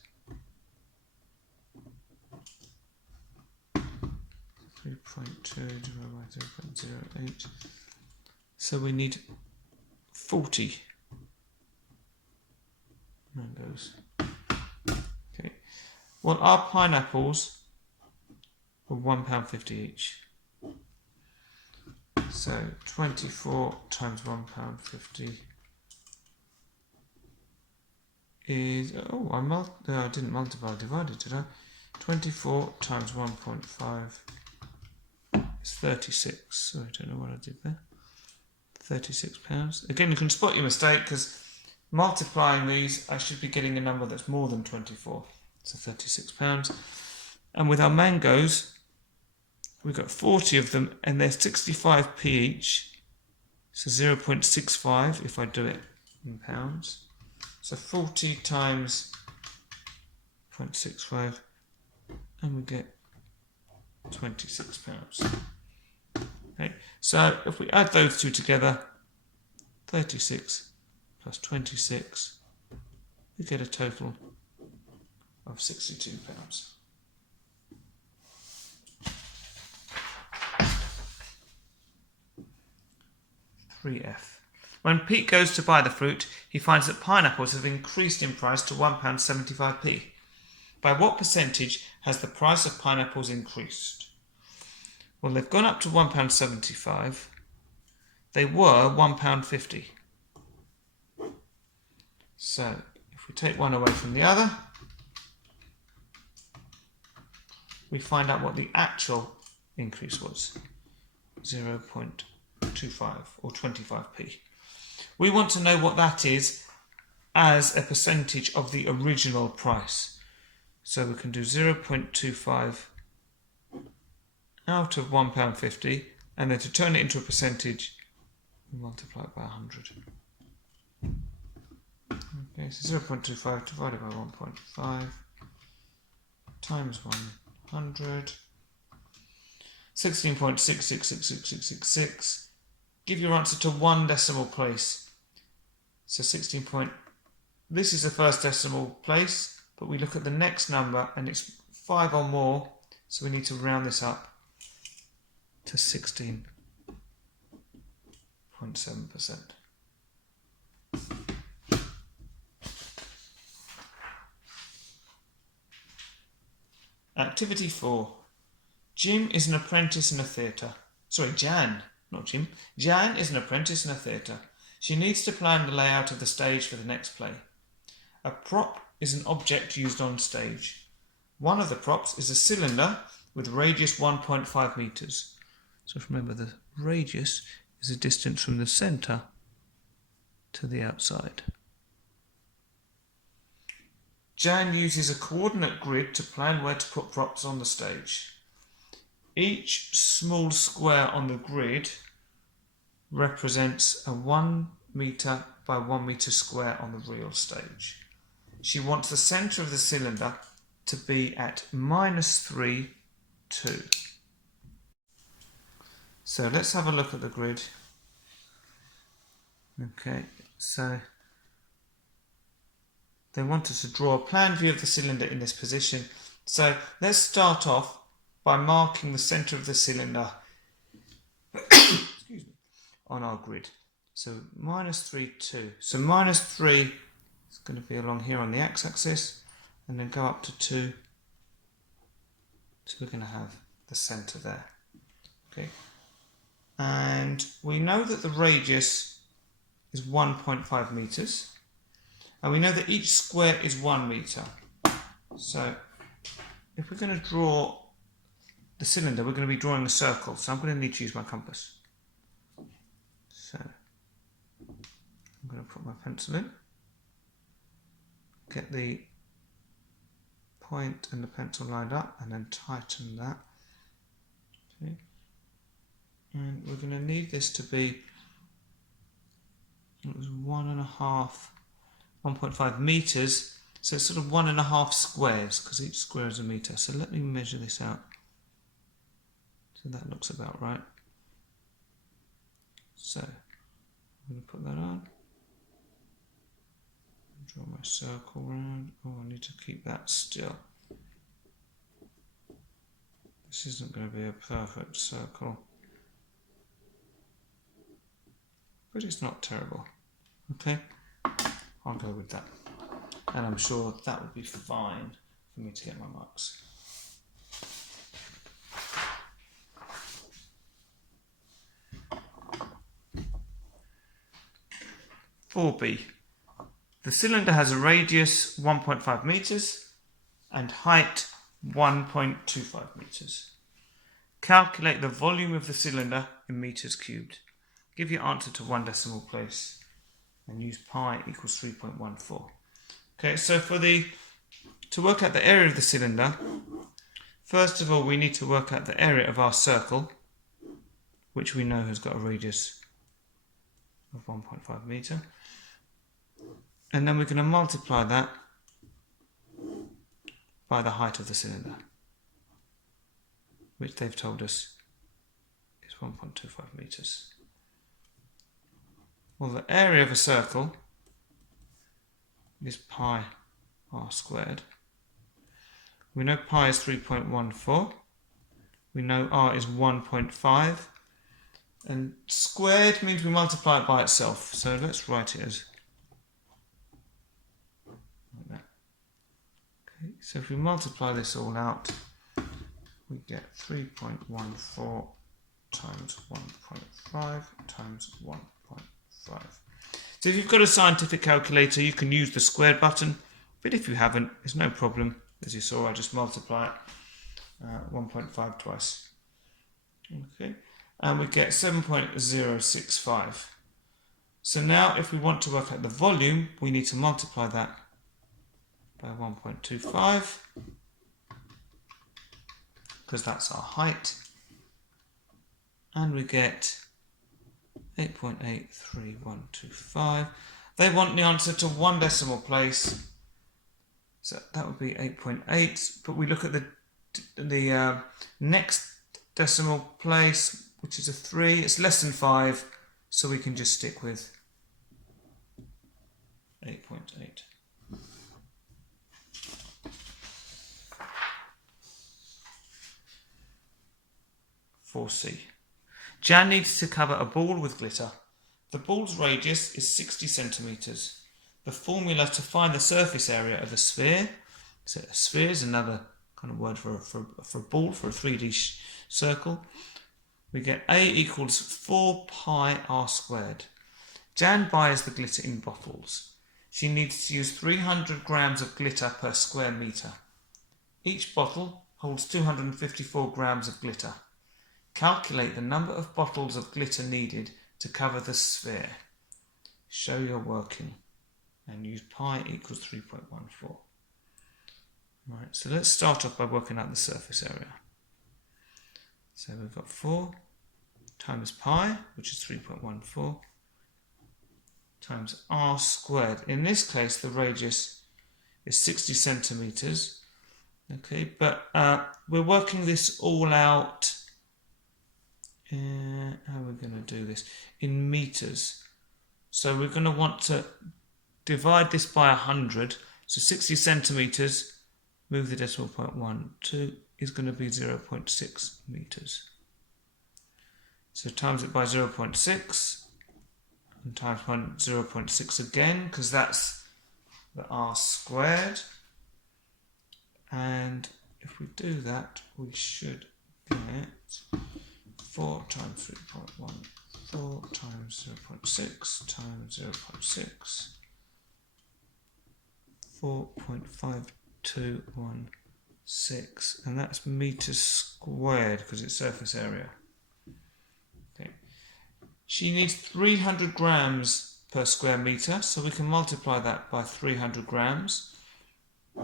3.2 divided by 0.08. So we need 40 mangoes. Okay. Well, our pineapples were £1.50 each. So 24 times £1.50 is, I didn't multiply, I divided, did I? 24 times 1.5 is 36. So I don't know what I did there. £36. Again, you can spot your mistake, because multiplying these, I should be getting a number that's more than 24. So £36. And with our mangoes, we've got 40 of them, and they're 65p each. So 0.65 if I do it in pounds. So 40 times 0.65, and we get £26. Okay, so if we add those two together, 36 plus 26, we get a total of £62. 3f. When Pete goes to buy the fruit, he finds that pineapples have increased in price to £1.75p. By what percentage has the price of pineapples increased? Well, they've gone up to £1.75. They were £1.50. So, if we take one away from the other, we find out what the actual increase was. 0.25 or 25p. We want to know what that is as a percentage of the original price. So we can do 0.25 out of £1.50, and then to turn it into a percentage, we multiply it by 100. Okay, so 0.25 divided by 1.5 times 100. 16.66666666. Give your answer to one decimal place. So 16. This is the first decimal place, but we look at the next number and it's 5 or more, so we need to round this up to 16.7%. Activity 4. Jim is an apprentice in a theatre. Sorry, Jan, not Jim. Jan is an apprentice in a theatre. She needs to plan the layout of the stage for the next play. A prop is an object used on stage. One of the props is a cylinder with radius 1.5 metres. So remember, the radius is the distance from the centre to the outside. Jan uses a coordinate grid to plan where to put props on the stage. Each small square on the grid represents a 1 metre by 1 metre square on the real stage. She wants the centre of the cylinder to be at -3, 2. So let's have a look at the grid. Okay, so they want us to draw a plan view of the cylinder in this position. So let's start off by marking the centre of the cylinder excuse me, on our grid. So -3, 2. So -3 is going to be along here on the x-axis and then go up to 2. So we're going to have the centre there. Okay. And we know that the radius is 1.5 metres. And we know that each square is 1 metre. So if we're going to draw the cylinder, we're going to be drawing a circle. So I'm going to need to use my compass. So I'm going to put my pencil in, get the point and the pencil lined up, and then tighten that. Okay. And we're going to need this to be, it was 1.5 metres, so it's sort of 1.5 squares, because each square is a metre. So let me measure this out. So that looks about right. So I'm going to put that on. Draw my circle round. Oh, I need to keep that still. This isn't going to be a perfect circle, but it's not terrible. Okay, I'll go with that. And I'm sure that would be fine for me to get my marks. (4b). The cylinder has a radius 1.5 metres and height 1.25 metres. Calculate the volume of the cylinder in metres cubed. Give your answer to one decimal place and use pi equals 3.14. Okay, so to work out the area of the cylinder, first of all we need to work out the area of our circle, which we know has got a radius of 1.5 metre. And then we're going to multiply that by the height of the cylinder, which they've told us is 1.25 metres. Well, the area of a circle is pi r squared. We know pi is 3.14. We know r is 1.5. And squared means we multiply it by itself. So let's write it as like that. Okay, so if we multiply this all out, we get 3.14 times 1.5 times 1.5. So if you've got a scientific calculator, you can use the squared button, but if you haven't, it's no problem. As you saw, I just multiply it 1.5 twice. Okay, and we get 7.065. So now if we want to work out the volume, we need to multiply that by 1.25, because that's our height, and we get 8.83125. They want the answer to one decimal place, so that would be 8.8, but we look at the next decimal place, which is a 3. It's less than 5, so we can just stick with 8.8. C. Jan needs to cover a ball with glitter. The ball's radius is 60 centimetres. The formula to find the surface area of a sphere, so a sphere is another kind of word for a ball, for a 3D circle. We get A equals 4 pi r squared. Jan buys the glitter in bottles. She needs to use 300 grams of glitter per square metre. Each bottle holds 254 grams of glitter. Calculate the number of bottles of glitter needed to cover the sphere. Show your working and use pi equals 3.14. Right, so let's start off by working out the surface area. So we've got 4 times pi, which is 3.14, times r squared. In this case, the radius is 60 centimetres. Okay, but we're working this all out. How are we going to do this? In metres. So we're going to want to divide this by 100. So 60 centimetres, move the decimal point 1, 2 is going to be 0.6 metres. So times it by 0.6 and times by 0.6 again, because that's the r squared. And if we do that, we should get 4 times 3.1, 4 times 0.6 times 0.6, 4.5216, and that's meters squared because it's surface area. Okay. She needs 300 grams per square metre, so we can multiply that by 300 grams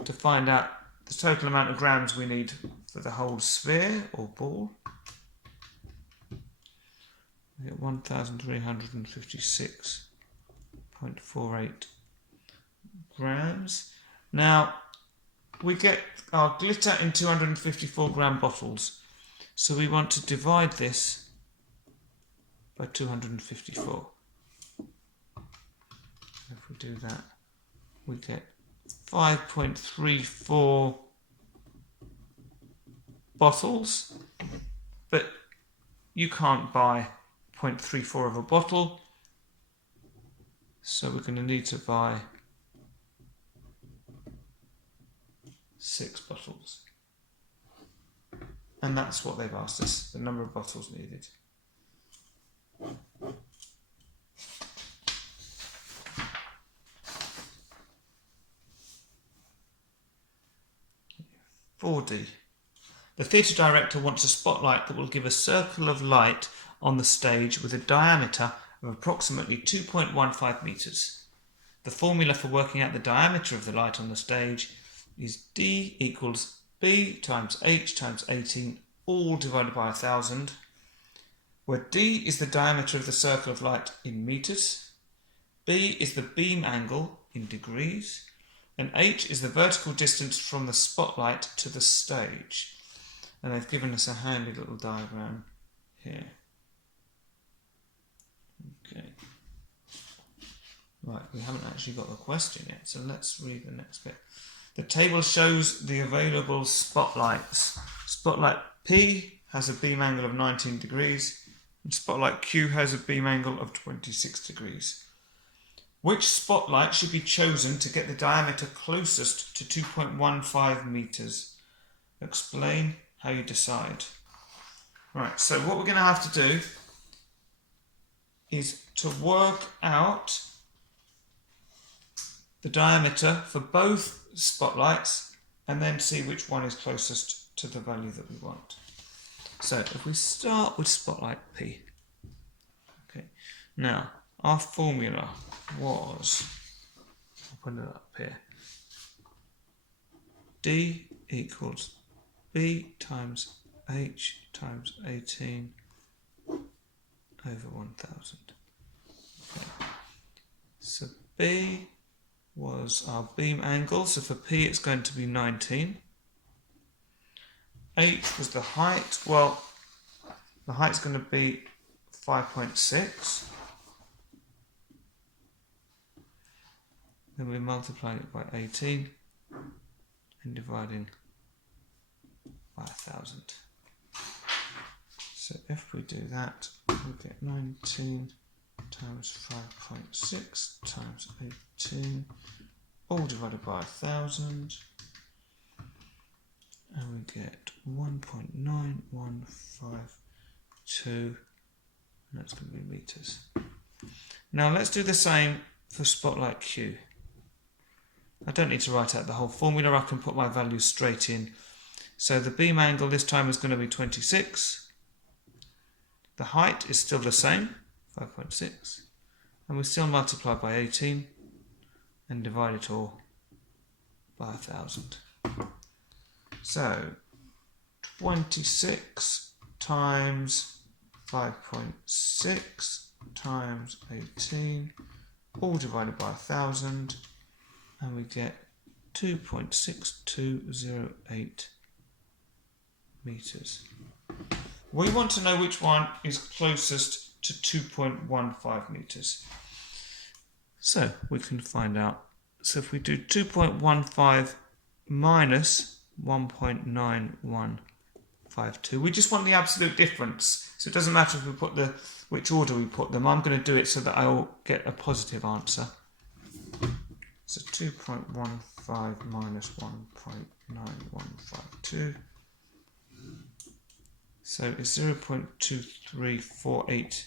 to find out the total amount of grams we need for the whole sphere or ball. We get 1,356.48 grams. Now, we get our glitter in 254 gram bottles. So we want to divide this by 254. If we do that, we get 5.34 bottles, but you can't buy 0.34 of a bottle, so we're going to need to buy 6 bottles, and that's what they've asked us, the number of bottles needed. (4D). The theatre director wants a spotlight that will give a circle of light on the stage with a diameter of approximately 2.15 metres. The formula for working out the diameter of the light on the stage is D equals B times H times 18, all divided by 1,000, where D is the diameter of the circle of light in metres, B is the beam angle in degrees, and H is the vertical distance from the spotlight to the stage. And they've given us a handy little diagram here. Okay. Right, we haven't actually got the question yet, so let's read the next bit. The table shows the available spotlights. Spotlight P has a beam angle of 19 degrees, And spotlight Q has a beam angle of 26 degrees. Which spotlight should be chosen to get the diameter closest to 2.15 meters? Explain how you decide. Right, so what we're going to have to do is to work out the diameter for both spotlights and then see which one is closest to the value that we want. So if we start with spotlight P, okay, now our formula was, I'll put it up here, D equals B times H times 18 over 1000. Okay. So B was our beam angle, so for P it's going to be 19. H was the height, well, the height's going to be 5.6. Then we multiply it by 18 and dividing by 1000. So if we do that, we get 19 times 5.6 times 18, all divided by 1000, and we get 1.9152, and that's going to be meters. Now let's do the same for spotlight Q. I don't need to write out the whole formula, I can put my values straight in. So the beam angle this time is going to be 26. The height is still the same, 5.6, and we still multiply by 18 and divide it all by 1000. So 26 times 5.6 times 18, all divided by 1000, and we get 2.6208 meters. We want to know which one is closest to 2.15 meters. So we can find out. So if we do 2.15 minus 1.9152, we just want the absolute difference. So it doesn't matter if we put which order we put them. I'm going to do it so that I'll get a positive answer. So 2.15 minus 1.9152. So it's 0.2348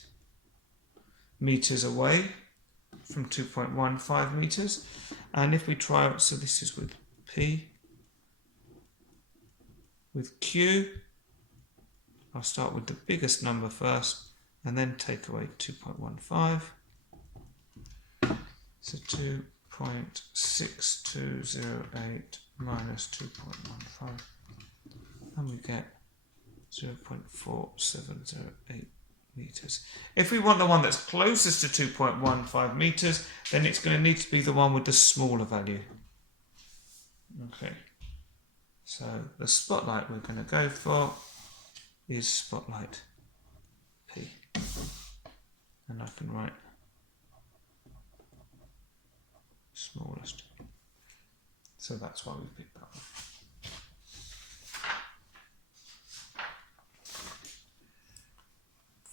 meters away from 2.15 meters. And if we try, so this is with P. With Q, I'll start with the biggest number first and then take away 2.15. So 2.6208 minus 2.15, and we get 0.4708 meters. If we want the one that's closest to 2.15 meters, then it's going to need to be the one with the smaller value. Okay, so the spotlight we're going to go for is spotlight P, and I can write smallest. So that's why we picked that one.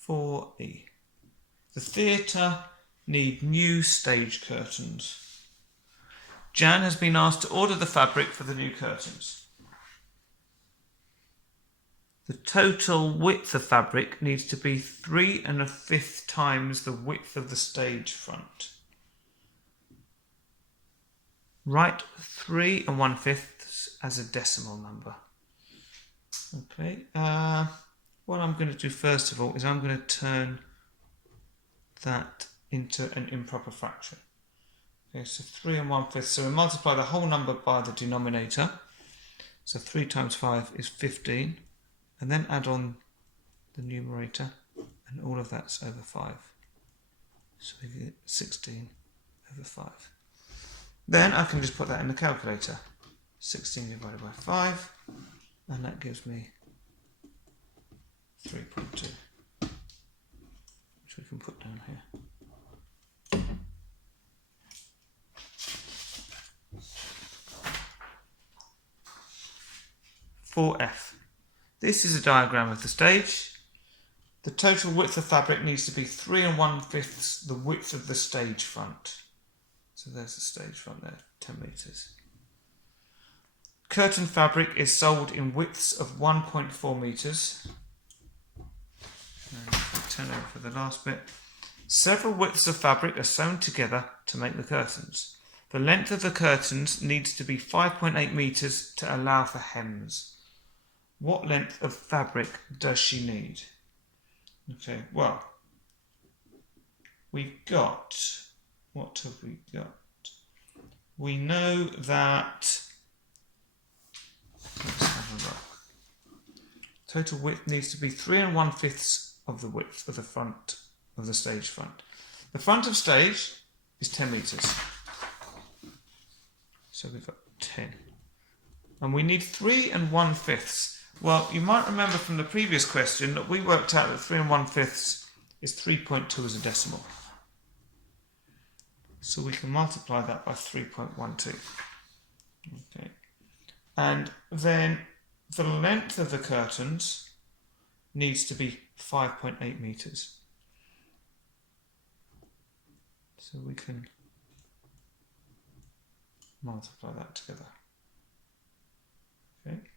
4E. The theatre need new stage curtains. Jan has been asked to order the fabric for the new curtains. The total width of fabric needs to be 3 1/5 times the width of the stage front. Write 3 1/5 as a decimal number. Okay. What I'm going to do first of all is I'm going to turn that into an improper fraction. Okay, so 3 1/5. So we multiply the whole number by the denominator. So 3 times 5 is 15. And then add on the numerator, and all of that's over 5. So we get 16 over 5. Then I can just put that in the calculator. 16 divided by 5, and that gives me 3.2, which we can put down here. For F. This is a diagram of the stage. the total width of fabric needs to be 3 1/5 the width of the stage front. So there's the stage front there, 10 metres. Curtain fabric is sold in widths of 1.4 metres. And if I turn over for the last bit. Several widths of fabric are sewn together to make the curtains. The length of the curtains needs to be 5.8 metres to allow for hems. What length of fabric does she need? Okay, well, we've got, what have we got? We know that, let's have a look. Total width needs to be 3 1/5 of the width of the front of the stage front. The front of stage is 10 metres. So we've got 10. And we need 3 1/5. Well, you might remember from the previous question that we worked out that 3 1/5 is 3.2 as a decimal. So we can multiply that by 3.12. Okay. And then the length of the curtains needs to be 5.8 metres. So we can multiply that together. Okay.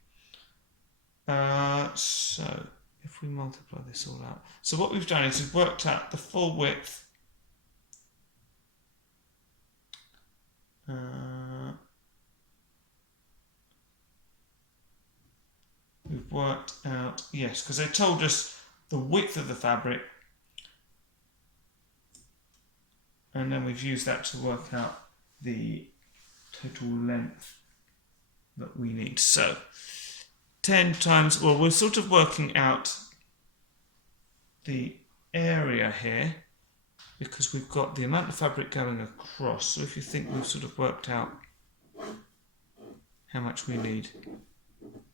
So if we multiply this all out, so what we've done is we've worked out the full width. We've worked out, yes, because they told us the width of the fabric, and then we've used that to work out the total length that we need. So 10 times, well, we're sort of working out the area here because we've got the amount of fabric going across. So if you think we've sort of worked out how much we need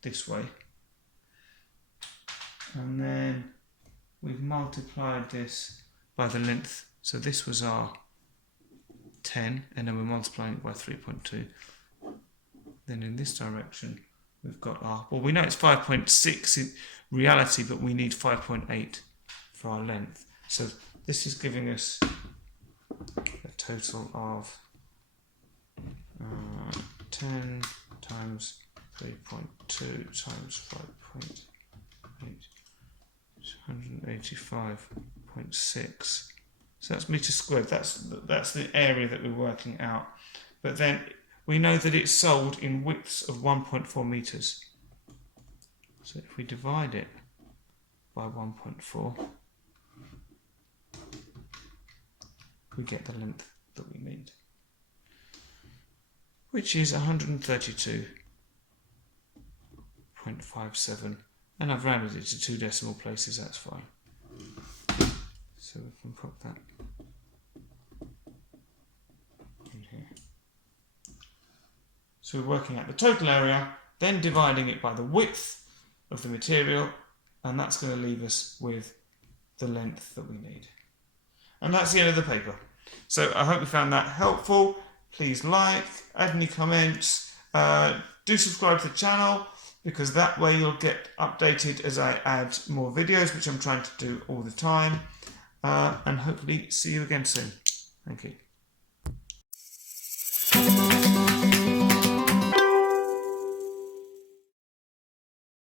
this way, and then we've multiplied this by the length. So this was our 10, and then we're multiplying it by 3.2. Then in this direction, we've got our, well, we know it's 5.6 in reality, but we need 5.8 for our length. So this is giving us a total of 10 times 3.2 times 5.8, 185.6. So that's meters squared. That's the area that we're working out. But then we know that it's sold in widths of 1.4 metres. So if we divide it by 1.4, we get the length that we need, which is 132.57. And I've rounded it to 2 decimal places, that's fine. So we can put that in here. So we're working out the total area, then dividing it by the width of the material, and that's going to leave us with the length that we need. And that's the end of the paper. So I hope you found that helpful. Please like, add any comments, do subscribe to the channel, because that way you'll get updated as I add more videos, which I'm trying to do all the time. And hopefully see you again soon. Thank you.